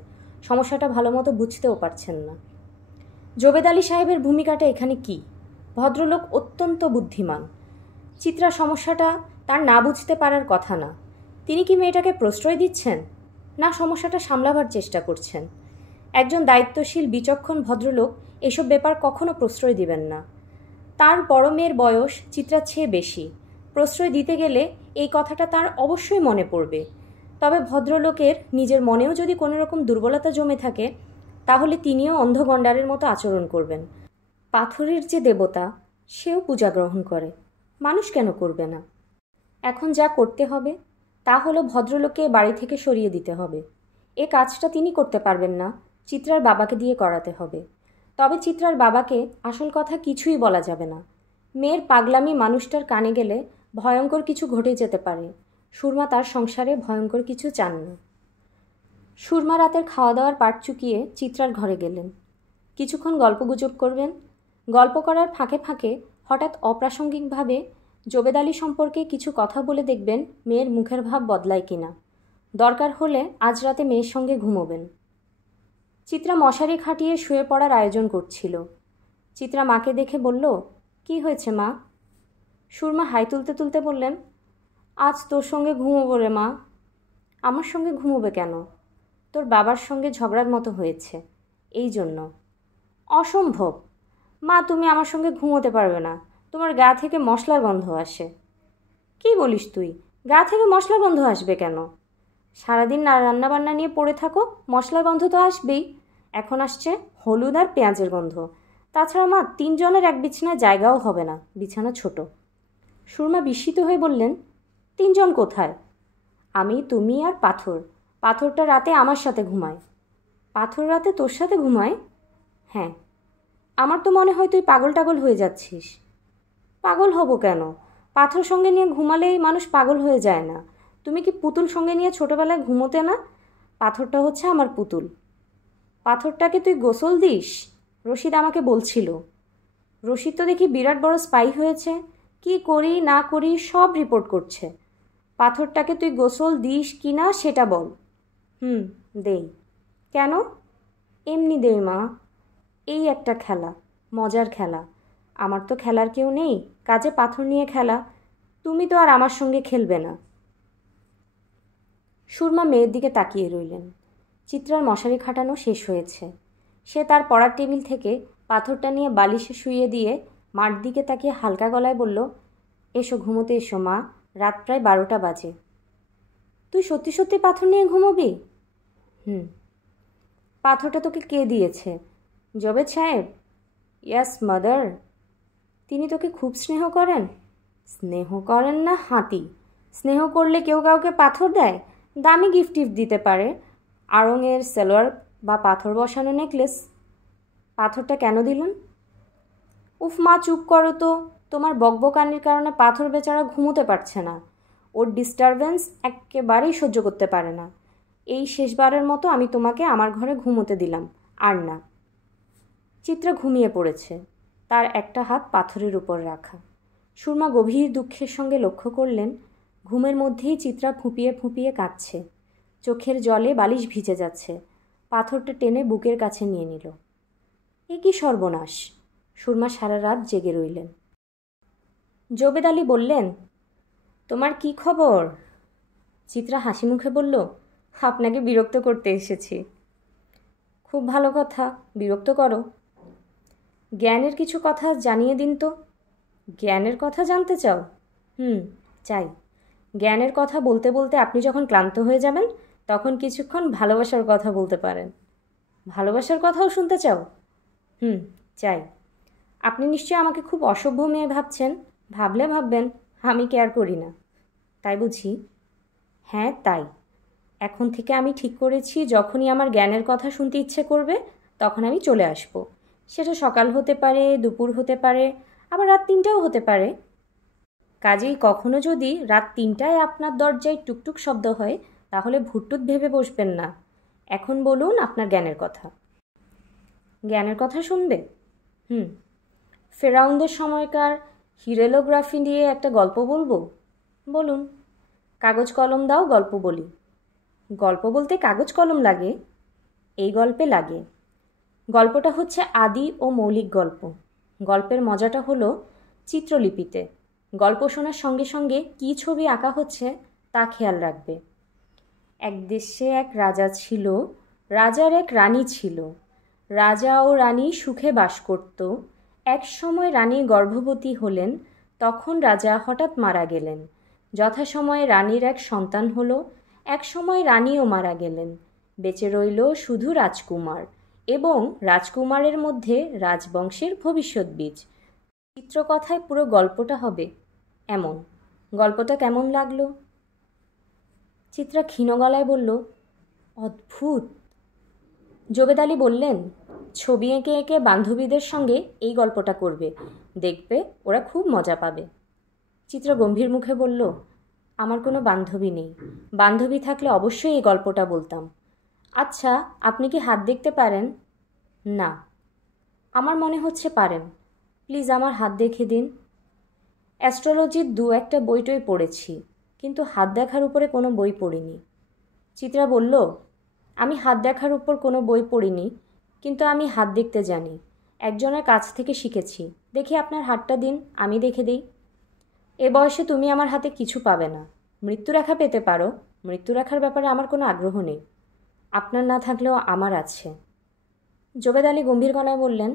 সমস্যাটা ভালোমতো বুঝতেও পারছেন না। জোবেদ আলী সাহেবের ভূমিকাটা এখানে কি? ভদ্রলোক অত্যন্ত বুদ্ধিমান। চিত্রা সমস্যাটা তার না বুঝতে পারার কথা না। তিনি কি মেয়েটাকে প্রশ্রয় দিচ্ছেন, না সমস্যাটা সামলাবার চেষ্টা করছেন? একজন দায়িত্বশীল বিচক্ষণ ভদ্রলোক এসব ব্যাপার কখনো প্রশ্রয় দিবেন না। তার বড় মেয়ের বয়স চিত্রার চেয়ে বেশি। প্রশ্রয় দিতে গেলে এই কথাটা তার অবশ্যই মনে পড়বে। তবে ভদ্রলোকের নিজের মনেও যদি কোনো রকম দুর্বলতা জমে থাকে, তাহলে তিনিও অন্ধগণ্ডারের মতো আচরণ করবেন। পাথরের যে দেবতা, সেও পূজা গ্রহণ করে, মানুষ কেন করবে না? এখন যা করতে হবে তা হলো ভদ্রলোককে বাড়ি থেকে সরিয়ে দিতে হবে। এ কাজটা তিনি করতে পারবেন না, চিত্রার বাবাকে দিয়ে করাতে হবে। তবে চিত্রার বাবাকে আসল কথা কিছুই বলা যাবে না। মেয়ের পাগলামি মানুষটার কানে গেলে ভয়ঙ্কর কিছু ঘটে যেতে পারে। সুরমা তার সংসারে ভয়ঙ্কর কিছু চান না। সুরমা রাতের খাওয়া দাওয়ার পাট চুকিয়ে চিত্রার ঘরে গেলেন। কিছুক্ষণ গল্পগুজব করবেন। গল্প করার ফাঁকে ফাঁকে হঠাৎ অপ্রাসঙ্গিকভাবে জোবেদ আলী সম্পর্কে কিছু কথা বলে দেখবেন মেয়ের মুখের ভাব বদলায় কিনা। দরকার হলে আজ রাতে মেয়ের সঙ্গে ঘুমোবেন। চিত্রা মশারি খাটিয়ে শুয়ে পড়ার আয়োজন করছিল। চিত্রা মাকে দেখে বলল, কি হয়েছে মা? সুরমা হাই তুলতে তুলতে বললেন, আজ তোর সঙ্গে ঘুমোবো রে মা। আমার সঙ্গে ঘুমোবে কেন? তোর বাবার সঙ্গে ঝগড়ার মতো হয়েছে, এই জন্য। অসম্ভব মা, তুমি আমার সঙ্গে ঘুমোতে পারবে না, তোমার গা থেকে মশলার গন্ধ আসে। কি বলিস তুই? গা থেকে মশলার গন্ধ আসবে কেন? সারাদিন রান্নাবান্না নিয়ে পড়ে থাকো, মশলার গন্ধ তো আসবেই। এখন আসছে হলুদ আর পেঁয়াজের গন্ধ। তাছাড়া মা, 3 জনের এক বিছানায় জায়গাও হবে না, বিছানা ছোট। সুরমা বিস্মিত হয়ে বললেন, 3 জন কোথায়? আমি, তুমি আর পাথর। পাথরটা রাতে আমার সাথে ঘুমায়। পাথর রাতে তোর সাথে ঘুমায়? হ্যাঁ। আমার তো মনে হয় তুই পাগল টাগল হয়ে যাচ্ছিস। পাগল হব কেন? পাথর সঙ্গে নিয়ে ঘুমালেই মানুষ পাগল হয়ে যায় না। তুমি কি পুতুল সঙ্গে নিয়ে ছোটোবেলায় ঘুমোতে না? পাথরটা হচ্ছে আমার পুতুল। পাথরটাকে তুই গোসল দিস? রশিদ আমাকে বলছিল। রশিদ তো দেখি বিরাট বড় স্পাই হয়েছে, কি করি না করি সব রিপোর্ট করছে। পাথরটাকে তুই গোসল দিস কি না সেটা বল। দেই। কেন? এমনি দেই মা, এই একটা খেলা, মজার খেলা। আমার তো খেলার কেউ নেই, কাজে পাথর নিয়ে খেলা। তুমি তো আর আমার সঙ্গে খেলবে না। সুরমা মেয়ের দিকে তাকিয়ে রইলেন। চিত্রার মশারি খাটানো শেষ হয়েছে। সে তার পড়ার টেবিল থেকে পাথরটা নিয়ে বালিশে শুইয়ে দিয়ে মার দিকে তাকিয়ে হালকা গলায় বলল, এসো ঘুমোতে এসো মা, রাত প্রায় 12টা বাজে। তুই সত্যি সত্যি পাথর নিয়ে ঘুমোবি? পাথরটা তোকে কে দিয়েছে? জবেদ সাহেব। ইয়াস মাদার। তিনি তোকে খুব স্নেহ করেন? স্নেহ করেন না হাতি। স্নেহ করলে কেউ কাউকে পাথর দেয়? দামি গিফট টিফট দিতে পারে, আড়ঙের সালোয়ার বা পাথর বসানো নেকলেস। পাথরটা কেন দিলেন? উফ মা, চুপ করো তো। তোমার বকবকানির কারণে পাথর বেচারা ঘুমোতে পারছে না। ওর ডিস্টারবেন্স একেবারেই সহ্য করতে পারে না। এই শেষবারের মতো আমি তোমাকে আমার ঘরে ঘুমোতে দিলাম, আর না। চিত্রা ঘুমিয়ে পড়েছে, তার একটা হাত পাথরের উপর রাখা। সুরমা গভীর দুঃখের সঙ্গে লক্ষ্য করলেন ঘুমের মধ্যেই চিত্রা ফুঁপিয়ে ফুঁপিয়ে কাঁদছে। চোখের জলে বালিশ ভিজে যাচ্ছে। পাথরটা টেনে বুকের কাছে নিয়ে নিল। এ কি সর্বনাশ! সুরমা সারা রাত জেগে রইলেন। জবেদ আলী বললেন, তোমার কি খবর? চিত্রা হাসি মুখে বলল, আপনাকে বিরক্ত করতে এসেছি। খুব ভালো কথা, বিরক্ত করো। জ্ঞানের কিছু কথা জানিয়ে দিন তো। জ্ঞানের কথা জানতে চাও? চাই। জ্ঞানের কথা বলতে বলতে আপনি যখন ক্লান্ত হয়ে যাবেন তখন কিছুক্ষণ ভালোবাসার কথা বলতে পারেন। ভালোবাসার কথাও শুনতে চাও? চাই। আপনি নিশ্চয়ই আমাকে খুব অসভ্য মেয়ে ভাবছেন। ভাবলে ভাববেন, আমি কেয়ার করি না। তাই বুঝি? হ্যাঁ, তাই। এখন থেকে আমি ঠিক করেছি, যখনই আমার জ্ঞানের কথা শুনতে ইচ্ছে করবে তখন আমি চলে আসব। সেটা সকাল হতে পারে, দুপুর হতে পারে, আবার রাত 3টাও হতে পারে। কাজেই কখনো যদি রাত 3টায় আপনার দরজায় টুকটুক শব্দ হয় তাহলে ভুটটুট ভেবে বসবেন না। এখন বলুন আপনার জ্ঞানের কথা। জ্ঞানের কথা শুনবে? ফেরাউনদের সময়কার হিরেলোগ্রাফি নিয়ে একটা গল্প বলবো? বলুন। কাগজ কলম দাও, গল্প বলি। গল্প বলতে কাগজ কলম লাগে? এই গল্পে লাগে। গল্পটা হচ্ছে আদি ও মৌলিক গল্প। গল্পের মজাটা হলো চিত্রলিপিতে। গল্প শোনার সঙ্গে সঙ্গে কী ছবি আঁকা হচ্ছে তা খেয়াল রাখবে। এক দেশে এক রাজা ছিল, রাজার এক রানী ছিল। রাজা ও রানী সুখে বাস করত। এক সময় রানী গর্ভবতী হলেন, তখন রাজা হঠাৎ মারা গেলেন। যথাসময়ে রানীর এক সন্তান হলো। এক সময় রানীও মারা গেলেন। বেঁচে রইল শুধু রাজকুমার, এবং রাজকুমারের মধ্যে রাজবংশের ভবিষ্যৎ বীজ। চিত্রকথায় পুরো গল্পটা হবে এমন। গল্পটা কেমন লাগলো? চিত্রা ক্ষীণ গলায় বলল, অদ্ভুত। জবেদ আলী বললেন, ছবি এঁকে এঁকে বান্ধবীদের সঙ্গে এই গল্পটা করবে, দেখবে ওরা খুব মজা পাবে। চিত্রা গম্ভীর মুখে বলল, আমার কোনো বান্ধবী নেই। বান্ধবী থাকলে অবশ্যই এই গল্পটা বলতাম। আচ্ছা, আপনি কি হাত দেখতে পারেন? না। আমার মনে হচ্ছে পারেন। প্লিজ আমার হাত দেখে দিন। অ্যাস্ট্রোলজির 2-1টা বইটই পড়েছি, কিন্তু হাত দেখার উপরে কোনো বই পড়িনি। চিত্রা বলল, আমি হাত দেখার উপর কোনো বই পড়িনি, কিন্তু আমি হাত দেখতে জানি। একজনের কাছ থেকে শিখেছি। দেখি আপনার হাতটা দিন, আমি দেখে দিই। এ বয়সে তুমি আমার হাতে কিছু পাবে না। মৃত্যুরেখা পেতে পারো। মৃত্যুরেখার ব্যাপারে আমার কোনো আগ্রহ নেই। আপনার না থাকলেও আমার আছে। জবেদ আলী গম্ভীর গলায় বললেন,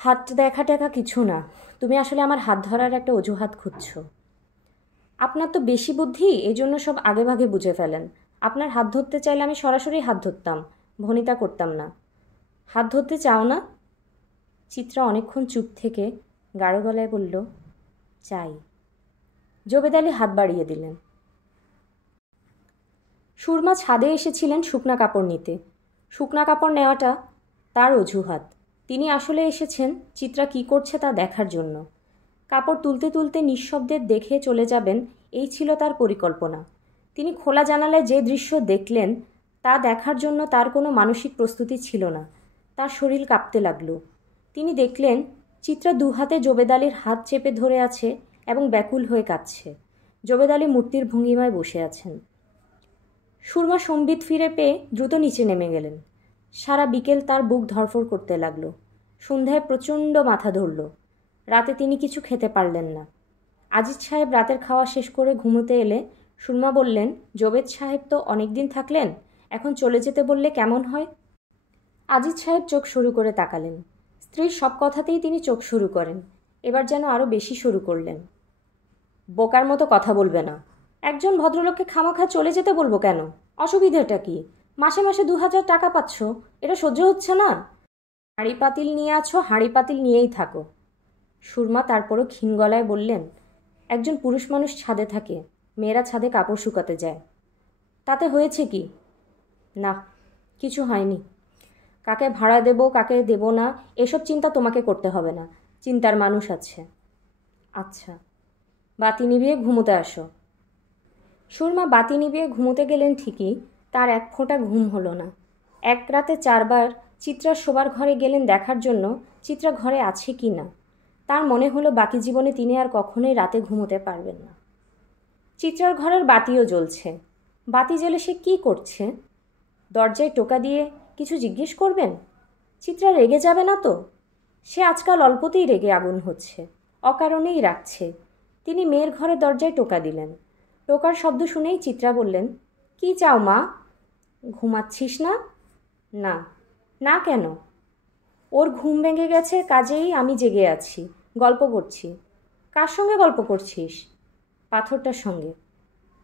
হাত দেখা টেকা কিছু না। তুমি আসলে আমার হাত ধরার একটা অজুহাত খুঁজছ। আপনার তো বেশি বুদ্ধি, এই জন্য সব আগেভাগে বুঝে ফেলেন। আপনার হাত ধরতে চাইলে আমি সরাসরি হাত ধরতাম, ভনিতা করতাম না। হাত ধরতে চাও না? চিত্রা অনেকক্ষণ চুপ থেকে গাঢ় গলায় বলল, চাই। জবেদ আলী হাত বাড়িয়ে দিলেন। সুরমা ছাদে এসেছিলেন শুকনা কাপড় নিতে। শুকনা কাপড় নেওয়াটা তার অজুহাত। তিনি আসলে এসেছেন চিত্রা কী করছে তা দেখার জন্য। কাপড় তুলতে তুলতে নিঃশব্দে দেখে চলে যাবেন, এই ছিল তার পরিকল্পনা। তিনি খোলা জানালায় যে দৃশ্য দেখলেন তা দেখার জন্য তার কোনো মানসিক প্রস্তুতি ছিল না। তার শরীর কাঁপতে লাগল। তিনি দেখলেন চিত্রা 2 হাতে জবেদ আলীর হাত চেপে ধরে আছে এবং ব্যাকুল হয়ে কাঁদছে। জবেদ আলী মূর্তির ভঙ্গিমায় বসে আছেন। সুরমা সম্বিত ফিরে পেয়ে দ্রুত নিচে নেমে গেলেন। সারা বিকেল তার বুক ধড়ফড় করতে লাগল। সন্ধ্যায় প্রচণ্ড মাথা ধরল। রাতে তিনি কিছু খেতে পারলেন না। আজিজ সাহেব রাতের খাওয়া শেষ করে ঘুমোতে এলে সুরমা বললেন, জবেদ সাহেব তো অনেক দিন থাকলেন, এখন চলে যেতে বললে কেমন হয়? আজিজ সাহেব চোখ সরু করে তাকালেন। স্ত্রীর সব কথাতেই তিনি চোখ সরু করেন। এবার যেন আরও বেশি সরু করলেন। বোকার মতো কথা বলবে না। একজন ভদ্রলোককে খামাখা চলে যেতে বলবো কেন? অসুবিধাটা কি? মাসে মাসে 2000 টাকা পাচ্ছ, এটা সহ্য হচ্ছে না? হাঁড়ি পাতিল নিয়ে আছো, হাঁড়ি পাতিল নিয়েই থাকো। সুরমা তারপরও ক্ষীণ গলায় বললেন, একজন পুরুষ মানুষ ছাদে থাকে, মেয়েরা ছাদে কাপড় শুকাতে যায়। তাতে হয়েছে কি? না, কিছু হয়নি। কাকে ভাড়া দেব, কাকে দেব না, এসব চিন্তা তোমাকে করতে হবে না। চিন্তার মানুষ আছে। আচ্ছা, বাতি নিভিয়ে ঘুমোতে আসো। সুরমা বাতি নিভিয়ে ঘুমোতে গেলেন ঠিকই, তার এক ফোঁটা ঘুম হলো না। এক রাতে 4 বার চিত্রা শোবার ঘরে গেলেন দেখার জন্য চিত্রা ঘরে আছে কি না। তার মনে হলো বাকি জীবনে তিনি আর কখনোই রাতে ঘুমোতে পারবেন না। চিত্রার ঘরের বাতিও জ্বলছে। বাতি জ্বেলে সে কী করছে? দরজায় টোকা দিয়ে কিছু জিজ্ঞেস করবেন? চিত্রা রেগে যাবে না তো? সে আজকাল অল্পতেই রেগে আগুন হচ্ছে, অকারণেই রাখছে। তিনি মেয়ের ঘরের দরজায় টোকা দিলেন। টোকার শব্দ শুনেই চিত্রা বললেন, কি চাও মা? ঘুমাচ্ছিস না? না। না কেন? ওর ঘুম ভেঙে গেছে, কাজেই আমি জেগে আছি, গল্প করছি। কার সঙ্গে গল্প করছিস? পাথরটার সঙ্গে।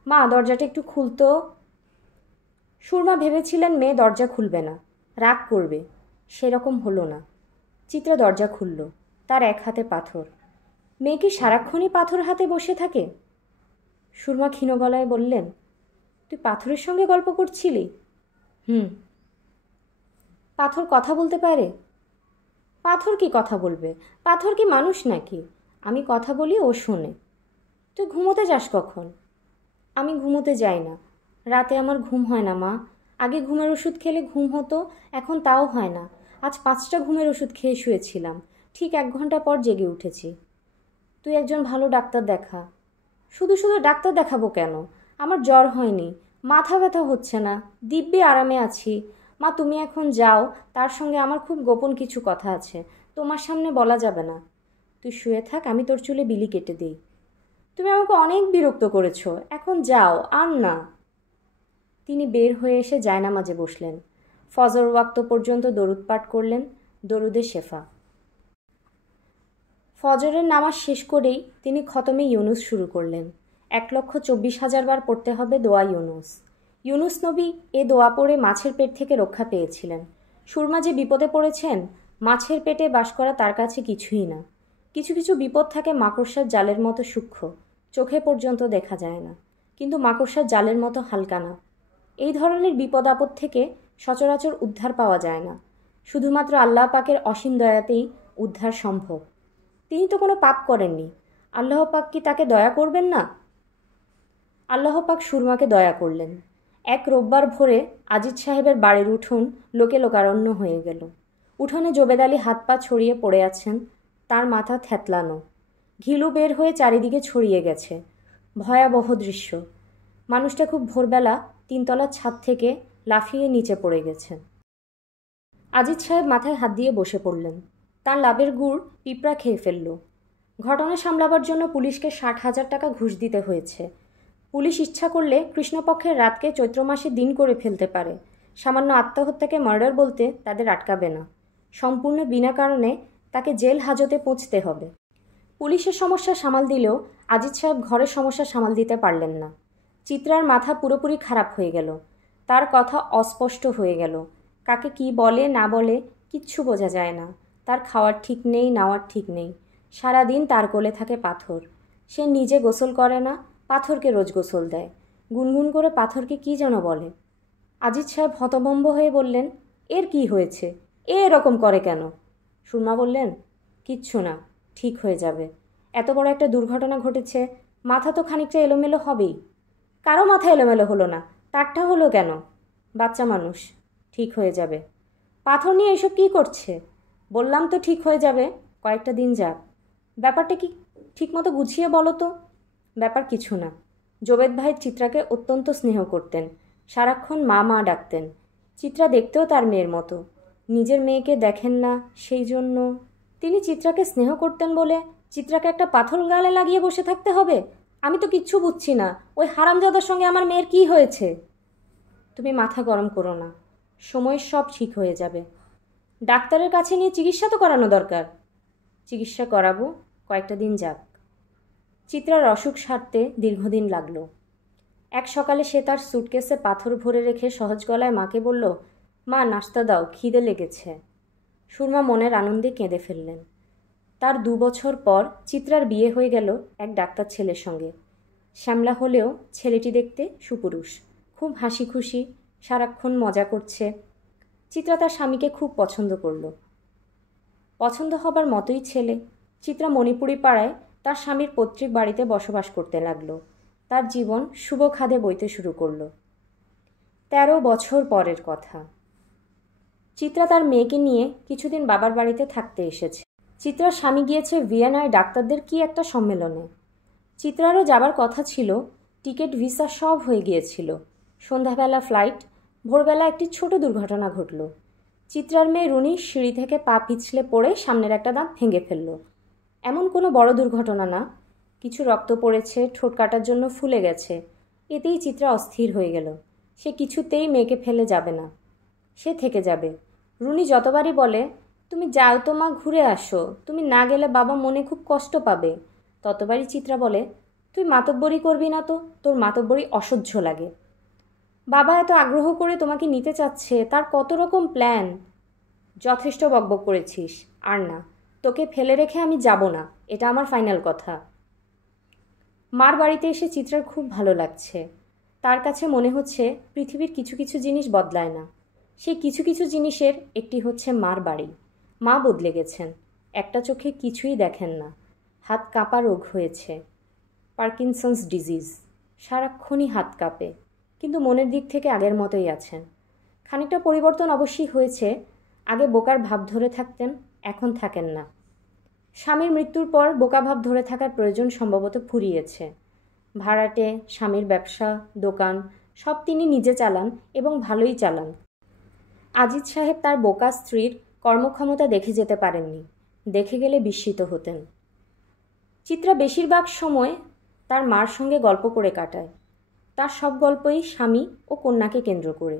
মা, দরজাটা একটু খুলতো। সুরমা ভেবেছিলেন মেয়ে দরজা খুলবে না, রাগ করবে। সেরকম হলো না। চিত্রা দরজা খুলল। তার এক হাতে পাথর। মেয়ে কি সারাক্ষণই পাথর হাতে বসে থাকে? সুরমা ক্ষীণ গলায় বললেন, তুই পাথরের সঙ্গে গল্প করছিলি? হুম। পাথর কথা বলতে পারে? পাথর কি কথা বলবে? পাথর কি মানুষ নাকি? আমি কথা বলি, ও শোনে। তুই ঘুমোতে যাস কখন? আমি ঘুমোতে যাই না। রাতে আমার ঘুম হয় না মা। আগে ঘুমের ওষুধ খেলে ঘুম হতো, এখন তাও হয় না। আজ 5টা ঘুমের ওষুধ খেয়ে শুয়েছিলাম, ঠিক 1 ঘন্টা পর জেগে উঠেছি। তুই একজন ভালো ডাক্তার দেখা। শুধু শুধু ডাক্তার দেখাবো কেন? আমার জ্বর হয়নি, মাথা ব্যথা হচ্ছে না, দিব্যি আরামে আছি। মা, তুমি এখন যাও, তার সঙ্গে আমার খুব গোপন কিছু কথা আছে, তোমার সামনে বলা যাবে না। তুই শুয়ে থাক, আমি তোর চুলে বিলি কেটে দিই। তুমি আমাকে অনেক বিরক্ত করেছো, এখন যাও, আর না। তিনি বের হয়ে এসে জায়নামাজে বসলেন। ফজর ওয়াক্ত পর্যন্ত দরুদ পাঠ করলেন, দরুদে শেফা। ফজরের নামাজ শেষ করেই তিনি খতমে ইউনুস শুরু করলেন। 1,24,000 বার পড়তে হবে দোয়া ইউনুস। ইউনুস নবী এ দোয়া পড়ে মাছের পেট থেকে রক্ষা পেয়েছিলেন। সুরমা যে বিপদে পড়েছেন, মাছের পেটে বাস করা তার কাছে কিছুই না। কিছু কিছু বিপদ থাকে মাকড়সার জালের মতো সূক্ষ্ম, চোখে পর্যন্ত দেখা যায় না, কিন্তু মাকড়সার জালের মতো হালকা না। এই ধরনের বিপদ আপদ থেকে সচরাচর উদ্ধার পাওয়া যায় না। শুধুমাত্র আল্লাহ পাকের অসীম দয়াতেই উদ্ধার সম্ভব। তিনি তো কোনো পাপ করেননি, আল্লাহ পাক কি তাকে দয়া করবেন না? আল্লাহ পাক সুরমাকে দয়া করলেন। এক রোববার ভোরে আজিজ সাহেবের বাড়ির উঠোন লোকে লোকারণ্য হয়ে গেল। উঠোনে জোবেদ আলী হাত পা ছড়িয়ে পড়ে আছেন, তার মাথা থ্যাতলানো, ঘিলু বের হয়ে চারিদিকে ছড়িয়ে গেছে। ভয়াবহ দৃশ্য। মানুষটা খুব ভোরবেলা 3তলার ছাদ থেকে লাফিয়ে নিচে পড়ে গেছে। আজিজ সাহেব মাথায় হাত দিয়ে বসে পড়লেন। তার লাভের গুড় পিঁপড়া খেয়ে ফেলল। ঘটনা সামলাবার জন্য পুলিশকে 60,000 টাকা ঘুষ দিতে হয়েছে। পুলিশ ইচ্ছা করলে কৃষ্ণপক্ষের রাতকে চৈত্র মাসে দিন করে ফেলতে পারে। সামান্য আত্মহত্যাকে মার্ডার বলতে তাদের আটকাবে না। সম্পূর্ণ বিনা কারণে তাকে জেল হাজতে পৌঁছতে হবে। পুলিশের সমস্যা সামাল দিলেও আজিজ সাহেব ঘরের সমস্যা সামাল দিতে পারলেন না। চিত্রার মাথা পুরোপুরি খারাপ হয়ে গেল। তার কথা অস্পষ্ট হয়ে গেল। কাকে কি বলে না বলে কিচ্ছু বোঝা যায় না। তার খাওয়ার ঠিক নেই, নাওয়ার ঠিক নেই। সারাদিন তার কোলে থাকে পাথর। সে নিজে গোসল করে না, পাথরকে রোজ গোসল দেয়। গুনগুন করে পাথরকে কি যেন বলে। আজিজ সাহেব হতভম্ব হয়ে বললেন, এর কি হয়েছে? এরকম করে কেন? সুরমা বললেন, কিচ্ছু না, ঠিক হয়ে যাবে। এত বড় একটা দুর্ঘটনা ঘটেছে, মাথা তো খানিকটা এলোমেলো হবেই। কারো মাথা এলোমেলো হলো না, তারটা হলো কেন? বাচ্চা মানুষ, ঠিক হয়ে যাবে। পাথর নিয়ে এসব কী করছে? বললাম তো ঠিক হয়ে যাবে, কয়েকটা দিন যাক। ব্যাপারটা কি ঠিকমতো গুছিয়ে বলো তো। ব্যাপার কিছু না। জোবেদ ভাই চিত্রাকে অত্যন্ত স্নেহ করতেন, সারাক্ষণ মা মা ডাকতেন। চিত্রা দেখতেও তার মেয়ের মতো। নিজের মেয়েকে দেখেন না, সেই জন্য তিনি চিত্রাকে স্নেহ করতেন বলে চিত্রাকে একটা পাথর গালে লাগিয়ে বসে থাকতে হবে? আমি তো কিচ্ছু বুঝছি না। ওই হারামজাদার সঙ্গে আমার মেয়ের কি হয়েছে? তুমি মাথা গরম করো না, সময় সব ঠিক হয়ে যাবে। ডাক্তারের কাছে নিয়ে চিকিৎসা তো করানো দরকার। চিকিৎসা করাবো, কয়েকটা দিন যাক। চিত্রার অসুখ সারতে দীর্ঘদিন লাগলো। এক সকালে সে তার সুটকেসে পাথর ভরে রেখে সহজ গলায় মাকে বলল, মা নাস্তা দাও, খিদে লেগেছে। সুরমা মনের আনন্দে কেঁদে ফেললেন। তার 2 বছর পর চিত্রার বিয়ে হয়ে গেল এক ডাক্তার ছেলের সঙ্গে। শ্যামলা হলেও ছেলেটি দেখতে সুপুরুষ, খুব হাসি খুশি, সারাক্ষণ মজা করছে। চিত্রা তার স্বামীকে খুব পছন্দ করল। পছন্দ হবার মতোই ছেলে। চিত্রা মণিপুরি পাড়ায় তার স্বামীর পৈতৃক বাড়িতে বসবাস করতে লাগলো। তার জীবন শুভ খাদে বইতে শুরু করলো। 13 বছর পরের কথা। চিত্রা তার মেয়েকে নিয়ে কিছুদিন বাবার বাড়িতে থাকতে এসেছে। চিত্রার স্বামী গিয়েছে ভিয়েনায় ডাক্তারদের কি একটা সম্মেলনে। চিত্রারও যাবার কথা ছিল, টিকিট ভিসা সব হয়ে গিয়েছিল। সন্ধ্যাবেলা ফ্লাইট। ভোরবেলা একটি ছোট দুর্ঘটনা ঘটল। চিত্রার মেয়ে রুনি সিঁড়ি থেকে পা পিছলে পড়ে সামনের একটা দাঁত ভেঙে ফেলল। এমন কোনো বড় দুর্ঘটনা না, কিছু রক্ত পড়েছে, ঠোঁট কাটার জন্য ফুলে গেছে। এতেই চিত্রা অস্থির হয়ে গেল। সে কিছুতেই মেয়েকে ফেলে যাবে না, সে থেকে যাবে। রুনি যতবারই বলে, তুমি যাও তো মা, ঘুরে আসো, তুমি না গেলে বাবা মনে খুব কষ্ট পাবে, ততবারই চিত্রা বলে, তুই মাতব্বরি করবি না তো, তোর মাতব্বরি অসহ্য লাগে। বাবা এত আগ্রহ করে তোমাকে নিতে চাচ্ছে, তার কত রকম প্ল্যান। যথেষ্ট বকবক করেছিস, আর না, তোকে ফেলে রেখে আমি যাব না, এটা আমার ফাইনাল কথা। মার বাড়িতে এসে চিত্রার খুব ভালো লাগছে। তার কাছে মনে হচ্ছে পৃথিবীর কিছু কিছু জিনিস বদলায় না, সেই কিছু কিছু জিনিসের একটি হচ্ছে মার বাড়ি। মা বদলে গেছেন, একটা চোখে কিছুই দেখেন না, হাত কাঁপা রোগ হয়েছে, পার্কিনসন্স ডিজিজ, সারাক্ষণই হাত কাঁপে, কিন্তু মনের দিক থেকে আগের মতোই আছেন। খানিকটা পরিবর্তন অবশ্যই হয়েছে, আগে বোকার ভাব ধরে থাকতেন, এখন থাকেন না। স্বামীর মৃত্যুর পর বোকা ভাব ধরে থাকার প্রয়োজন সম্ভবত ফুরিয়েছে। ভাড়াটে, স্বামীর ব্যবসা, দোকান সব তিনি নিজে চালান এবং ভালোই চালান। আজিজ সাহেব তার বোকা স্ত্রীর কর্মক্ষমতা দেখে যেতে পারেননি, দেখে গেলে বিস্মিত হতেন। চিত্রা বেশিরভাগ সময় তার মার সঙ্গে গল্প করে কাটায়, তার সব গল্পই স্বামী ও কন্যাকে কেন্দ্র করে।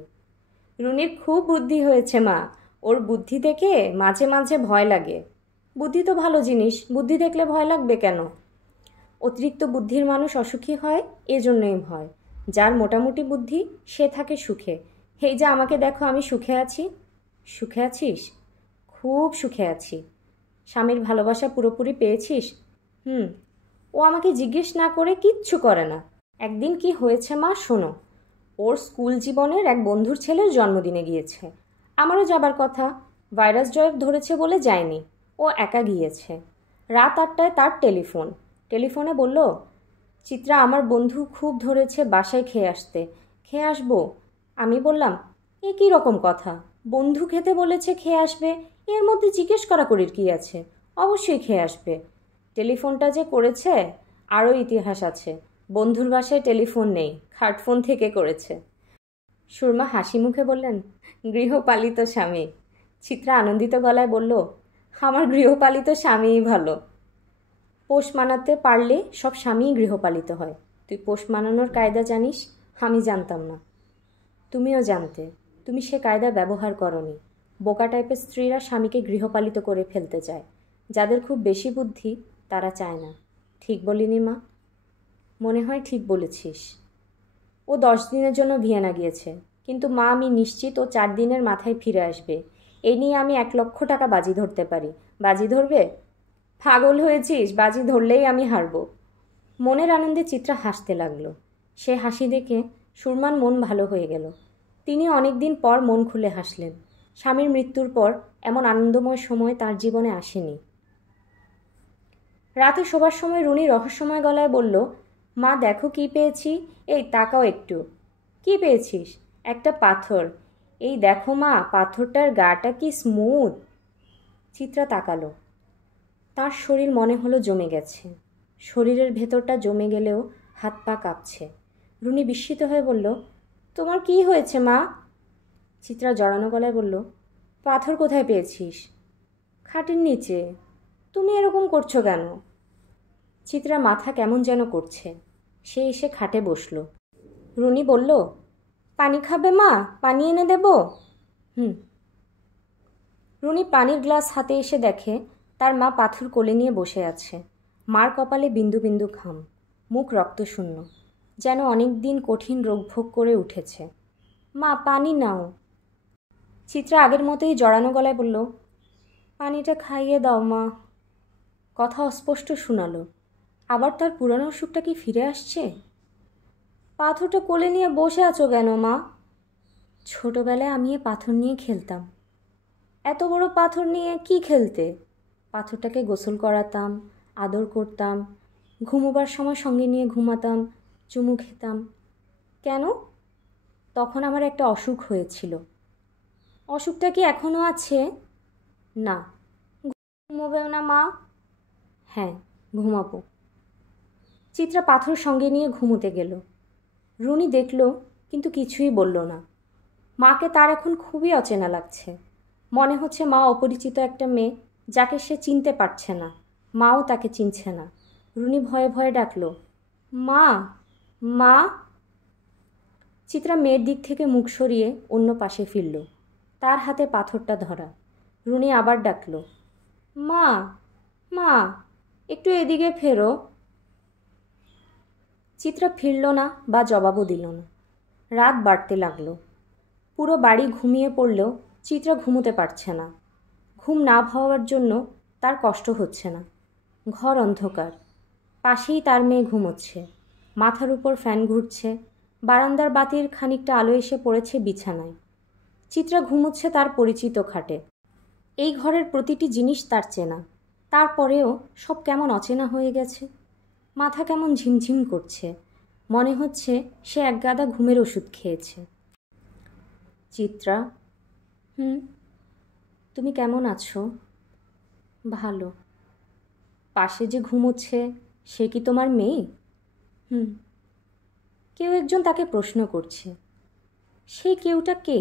রুনির খুব বুদ্ধি হয়েছে মা, ওর বুদ্ধি দেখে মাঝে মাঝে ভয় লাগে। বুদ্ধি তো ভালো জিনিস, বুদ্ধি দেখলে ভয় লাগবে কেন? অতিরিক্ত বুদ্ধির মানুষ অসুখী হয়, এজন্যই ভয়। যার মোটামুটি বুদ্ধি সে থাকে সুখে। এই যে আমাকে দেখো, আমি সুখে আছি। সুখে আছিস? খুব সুখে আছি। স্বামীর ভালোবাসা পুরোপুরি পেয়েছিস? ও আমাকে জিজ্ঞেস না করে কিচ্ছু করে না। একদিন কি হয়েছে মা শোনো। ওর স্কুল জীবনের এক বন্ধুর ছেলের জন্মদিনে গিয়েছে, আমারও যাবার কথা, ভাইরাস জয়েব ধরেছে বলে যায়নি, ও একা গিয়েছে। রাত 8টায় তার টেলিফোনে বলল, চিত্রা আমার বন্ধু খুব ধরেছে বাসায় খেয়ে আসতে, খেয়ে আসবো? আমি বললাম, এ কী রকম কথা, বন্ধু খেতে বলেছে খেয়ে আসবে, এর মধ্যে জিজ্ঞেস করাকরির কি আছে? অবশ্যই খেয়ে আসবে। টেলিফোনটা যে করেছে আরও ইতিহাস আছে, বন্ধুর বাসায় টেলিফোন নেই, খাটফোন থেকে করেছে। সুরমা হাসি মুখে বললেন, গৃহপালিত স্বামী। চিত্রা আনন্দিত গলায় বলল, আমার গৃহপালিত স্বামীই ভালো। পোষ মানাতে পারলে সব স্বামীই গৃহপালিত হয়। তুই পোষ মানানোর কায়দা জানিস? আমি জানতাম না। তুমিও জানতে, তুমি সে কায়দা ব্যবহার করনি। বোকা টাইপের স্ত্রীরা স্বামীকে গৃহপালিত করে ফেলতে চায়, যাদের খুব বেশি বুদ্ধি তারা চায় না। ঠিক বলিনি মা? মনে হয় ঠিক বলেছিস। ও 10 দিনের জন্য ভিয়েনা গিয়েছে, কিন্তু মা আমি নিশ্চিত ও 4 দিনের মাথায় ফিরে আসবে। এই নিয়ে আমি 1 লক্ষ টাকা বাজি ধরতে পারি। বাজি ধরবে? পাগল হয়েছিস, বাজি ধরলেই আমি হারব। মনের আনন্দে চিত্রা হাসতে লাগলো। সে হাসি দেখে সুরমার মন ভালো হয়ে গেল। তিনি অনেক দিন পর মন খুলে হাসলেন। স্বামীর মৃত্যুর পর এমন আনন্দময় সময় তার জীবনে আসেনি। রাতে শোবার সময় রুনি রহস্যময় গলায় বলল, মা দেখো কি পেয়েছি, এই তাকাও একটু। কি পেয়েছিস? একটা পাথর। এই দেখো মা, পাথরটার গাটা কি স্মুথ। চিত্রা তাকালো। তার শরীর মনে হলো জমে গেছে। শরীরের ভেতরটা জমে গেলেও হাত পা কাঁপছে। রুনি বিস্মিত হয়ে বলল, তোমার কি হয়েছে মা? চিত্রা জড়ানো গলায় বলল, পাথর কোথায় পেয়েছিস? খাটের নিচে। তুমি এরকম করছো কেন? চিত্রা মাথা কেমন যেন করছে। সে এসে খাটে বসল। রুনি বলল, পানি খাবে মা? পানি এনে দেব? রুনি পানির গ্লাস হাতে এসে দেখে তার মা পাথর কোলে নিয়ে বসে আছে। মার কপালে বিন্দু বিন্দু ঘাম, মুখ রক্তশূন্য, যেন অনেক দিন কঠিন রোগ ভোগ করে উঠেছে। মা পানি নাও। চিত্রা আগের মতোই জড়ানো গলায় বলল, পানিটা খাইয়ে দাও মা। কথা অস্পষ্ট শোনালো। আবার তার পুরানো অসুখটা কি ফিরে আসছে? পাথরটা কোলে নিয়ে বসে আছো কেন মা? ছোটবেলায় আমি এ পাথর নিয়ে খেলতাম। এত বড় পাথর নিয়ে কি খেলতে? পাথরটাকে গোসল করাতাম, আদর করতাম, ঘুমোবার সময় সঙ্গে নিয়ে ঘুমাতাম, চুমু খেতাম। কেন? তখন আমার একটা অসুখ হয়েছিল। অসুখটা কি এখনও আছে? না। ঘুমোবেও না মা? হ্যাঁ, ঘুমাবো। চিত্রা পাথর সঙ্গে নিয়ে ঘুমোতে গেল। রুনি দেখল কিন্তু কিছুই বলল না। মাকে তার এখন খুবই অচেনা লাগছে। মনে হচ্ছে মা অপরিচিত একটা মেয়ে, যাকে সে চিনতে পারছে না। মাও তাকে চিনছে না। রুনি ভয়ে ভয়ে ডাকল, মা, মা। চিত্রা মেয়ের দিক থেকে মুখ সরিয়ে অন্য পাশে ফিরল। তার হাতে পাথরটা ধরা। রুনি আবার ডাকল, মা, মা, একটু এদিকে ফেরো। চিত্রা ফিরল না বা জবাবও দিল না। রাত বাড়তে লাগলো। পুরো বাড়ি ঘুমিয়ে পড়লেও চিত্রা ঘুমোতে পারছে না। ঘুম না ভাবার জন্য তার কষ্ট হচ্ছে না। ঘর অন্ধকার। পাশেই তার মেয়ে ঘুমোচ্ছে। মাথার উপর ফ্যান ঘুরছে। বারান্দার বাতির খানিকটা আলো এসে পড়েছে বিছানায়। চিত্রা ঘুমোচ্ছে তার পরিচিত খাটে। এই ঘরের প্রতিটি জিনিস তার চেনা। তারপরেও সব কেমন অচেনা হয়ে গেছে। মাথা কেমন ঝিমঝিম করছে। মনে হচ্ছে সে একগাদা ঘুমের ওষুধ খেয়েছে। চিত্রা, তুমি কেমন আছো? ভালো। পাশে যে ঘুমোচ্ছে সে কি তোমার মেয়ে? কেউ একজন তাকে প্রশ্ন করছে। সেই কেউটা কে?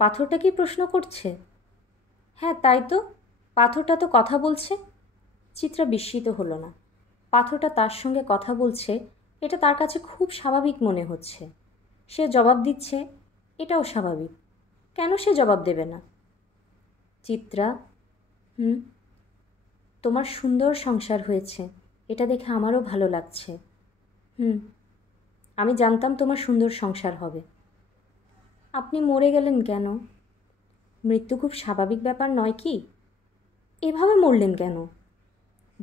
পাথরটা কি প্রশ্ন করছে? হ্যাঁ, তাই তো। পাথরটা তো কথা বলছে। চিত্রা বিস্মিত হলো না। পাথরটা তার সঙ্গে কথা বলছে, এটা তার কাছে খুব স্বাভাবিক মনে হচ্ছে। সে জবাব দিচ্ছে, এটাও স্বাভাবিক। কেন সে জবাব দেবে না? চিত্রা, তোমার সুন্দর সংসার হয়েছে, এটা দেখে আমারও ভালো লাগছে। আমি জানতাম তোমার সুন্দর সংসার হবে। আপনি মরে গেলেন কেন? মৃত্যু খুব স্বাভাবিক ব্যাপার নয় কি? এভাবে মরলেন কেন?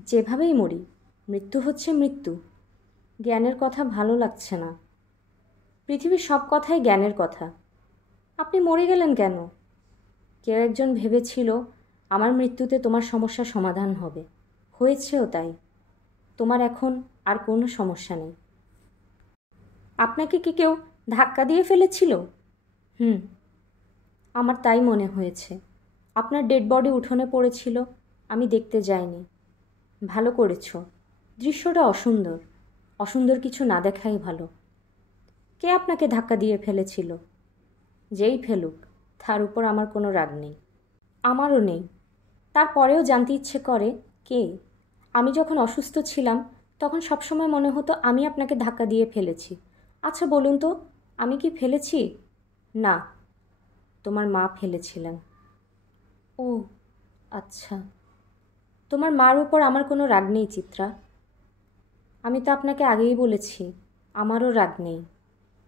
যেভাবেই মরি, মৃত্যু হচ্ছে মৃত্যু। জ্ঞানের কথা ভালো লাগছে না। পৃথিবীর সব কথাই জ্ঞানের কথা। আপনি মরে গেলেন কেন? কেউ একজন ভেবেছিল আমার মৃত্যুতে তোমার সমস্যার সমাধান হবে। হয়েছেও তাই। তোমার এখন আর কোনো সমস্যা নেই। আপনাকে কি কেউ ধাক্কা দিয়ে ফেলেছিল? আমার তাই মনে হয়েছে। আপনার ডেড বডি উঠোনে পড়েছিল, আমি দেখতে যাইনি। ভালো করেছ। দৃশ্যটা অসুন্দর। অসুন্দর কিছু না দেখাই ভালো। কে আপনাকে ধাক্কা দিয়ে ফেলেছিল? যেই ফেলুক, তার উপর আমার কোনো রাগ নেই। আমারও নেই। তারপরেও জানতে ইচ্ছে করে কে। আমি যখন অসুস্থ ছিলাম তখন সবসময় মনে হতো আমি আপনাকে ধাক্কা দিয়ে ফেলেছি। আচ্ছা বলুন তো, আমি কি ফেলেছি? না, তোমার মা ফেলেছিলেন। ও আচ্ছা। তোমার মার উপর আমার কোনো রাগ নেই চিত্রা। আমি তো আপনাকে আগেই বলেছি, আমারও রাগ নেই।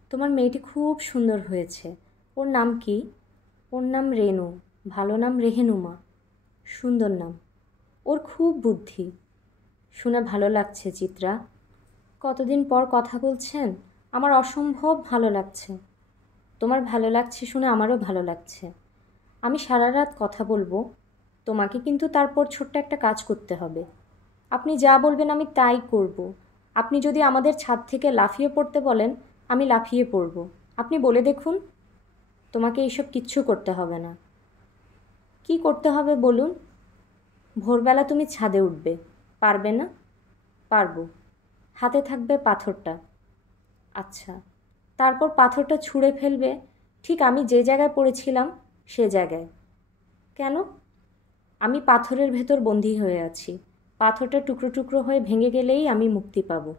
তোমার মেয়েটি খুব সুন্দর হয়েছে। ওর নাম কি? ওর নাম রেনু। ভালো নাম, রেহেনুমা। সুন্দর নাম। ওর খুব বুদ্ধি। শুনে ভালো লাগছে চিত্রা। কতদিন পর কথা বলছেন, আমার অসম্ভব ভালো লাগছে। তোমার ভালো লাগছে শুনে আমারও ভালো লাগছে। আমি সারা রাত কথা বলবো। তোমাকে কিন্তু তারপর ছোট্ট একটা কাজ করতে হবে। আপনি যা বলবেন আমি তাই করব। আপনি যদি আমাদের ছাদ থেকে লাফিয়ে পড়তে বলেন, আমি লাফিয়ে পড়ব। আপনি বলে দেখুন। তোমাকে এইসব কিচ্ছু করতে হবে না। কি করতে হবে বলুন? ভোরবেলা তুমি ছাদে উঠবে। পারবে না? পারবো। হাতে থাকবে পাথরটা। আচ্ছা। তারপর পাথরটা ছুঁড়ে ফেলবে ঠিক আমি যে জায়গায় পড়েছিলাম সে জায়গায়। কেন? আমি পাথরের ভেতর বন্দী হয়ে আছি। পাথরটা টুকরো টুকরো হয়ে ভেঙে গেলেই আমি মুক্তি পাব।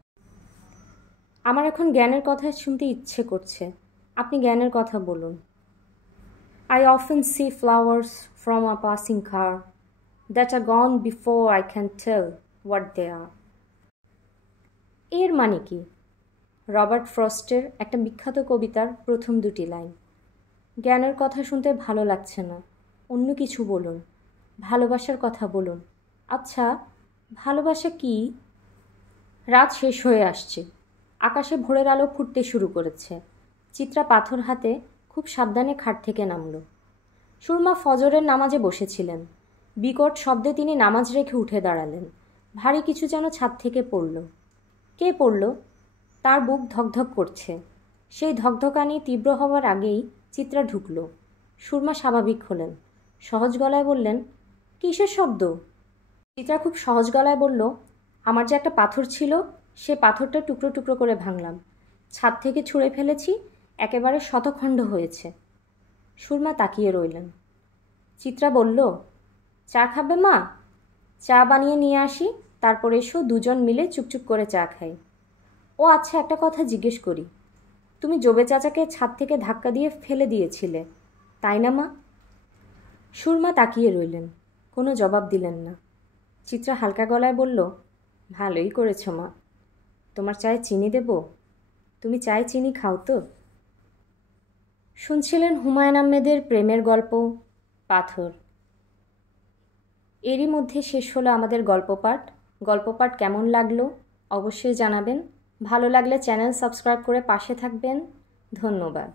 আমার এখন জ্ঞানের কথা শুনতে ইচ্ছে করছে। আপনি জ্ঞানের কথা বলুন। I often see flowers from a passing car that are gone before I can tell what they are. এর মানে কি? রবার্ট ফ্রস্টের একটা বিখ্যাত কবিতার প্রথম দুটি লাইন। জ্ঞানের কথা শুনতে ভালো লাগছে না। অন্য কিছু বলুন। ভালোবাসার কথা বলুন। আচ্ছা, ভালোবাসা কি? রাত শেষ হয়ে আসছে। আকাশে ভোরের আলো ফুটতে শুরু করেছে। চিত্রা পাথর হাতে খুব সাবধানে খাট থেকে নামল। সুরমা ফজরের নামাজে বসেছিলেন। বিকট শব্দে তিনি নামাজ রেখে উঠে দাঁড়ালেন। ভারী কিছু যেন ছাদ থেকে পড়ল। কে পড়ল? তার বুক ধকধক করছে। সেই ধকধকানি তীব্র হওয়ার আগেই চিত্রা ঢুকল। সুরমা স্বাভাবিক হলেন। সহজ গলায় বললেন, কিসের শব্দ? চিত্রা খুব সহজ গলায় বলল, আমার যে একটা পাথর ছিল, সে পাথরটা টুকরো টুকরো করে ভাঙলাম। ছাদ থেকে ছুঁড়ে ফেলেছি, একেবারে শতখণ্ড হয়েছে। সুরমা তাকিয়ে রইলেন। চিত্রা বলল, চা খাবে মা? চা বানিয়ে নিয়ে আসি, তারপর এসো, দুজন মিলে চুপচুপ করে চা খাই। ও আচ্ছা, একটা কথা জিজ্ঞেস করি, তুমি জবে চাচাকে ছাদ থেকে ধাক্কা দিয়ে ফেলে দিয়েছিলে, তাই না মা? সুরমা তাকিয়ে রইলেন, কোনো জবাব দিলেন না। চিত্রা হালকা গলায় বলল, ভালোই করেছ মা। তোমার চায়ে চিনি দেব? তুমি চায়ে চিনি খাও তো? শুনছিলেন হুমায়ুন আহমেদের প্রেমের গল্প পাথর। এরই মধ্যে শেষ হলো আমাদের গল্পপাঠ কেমন লাগলো অবশ্যই জানাবেন। ভালো লাগলে চ্যানেল সাবস্ক্রাইব করে পাশে থাকবেন। ধন্যবাদ।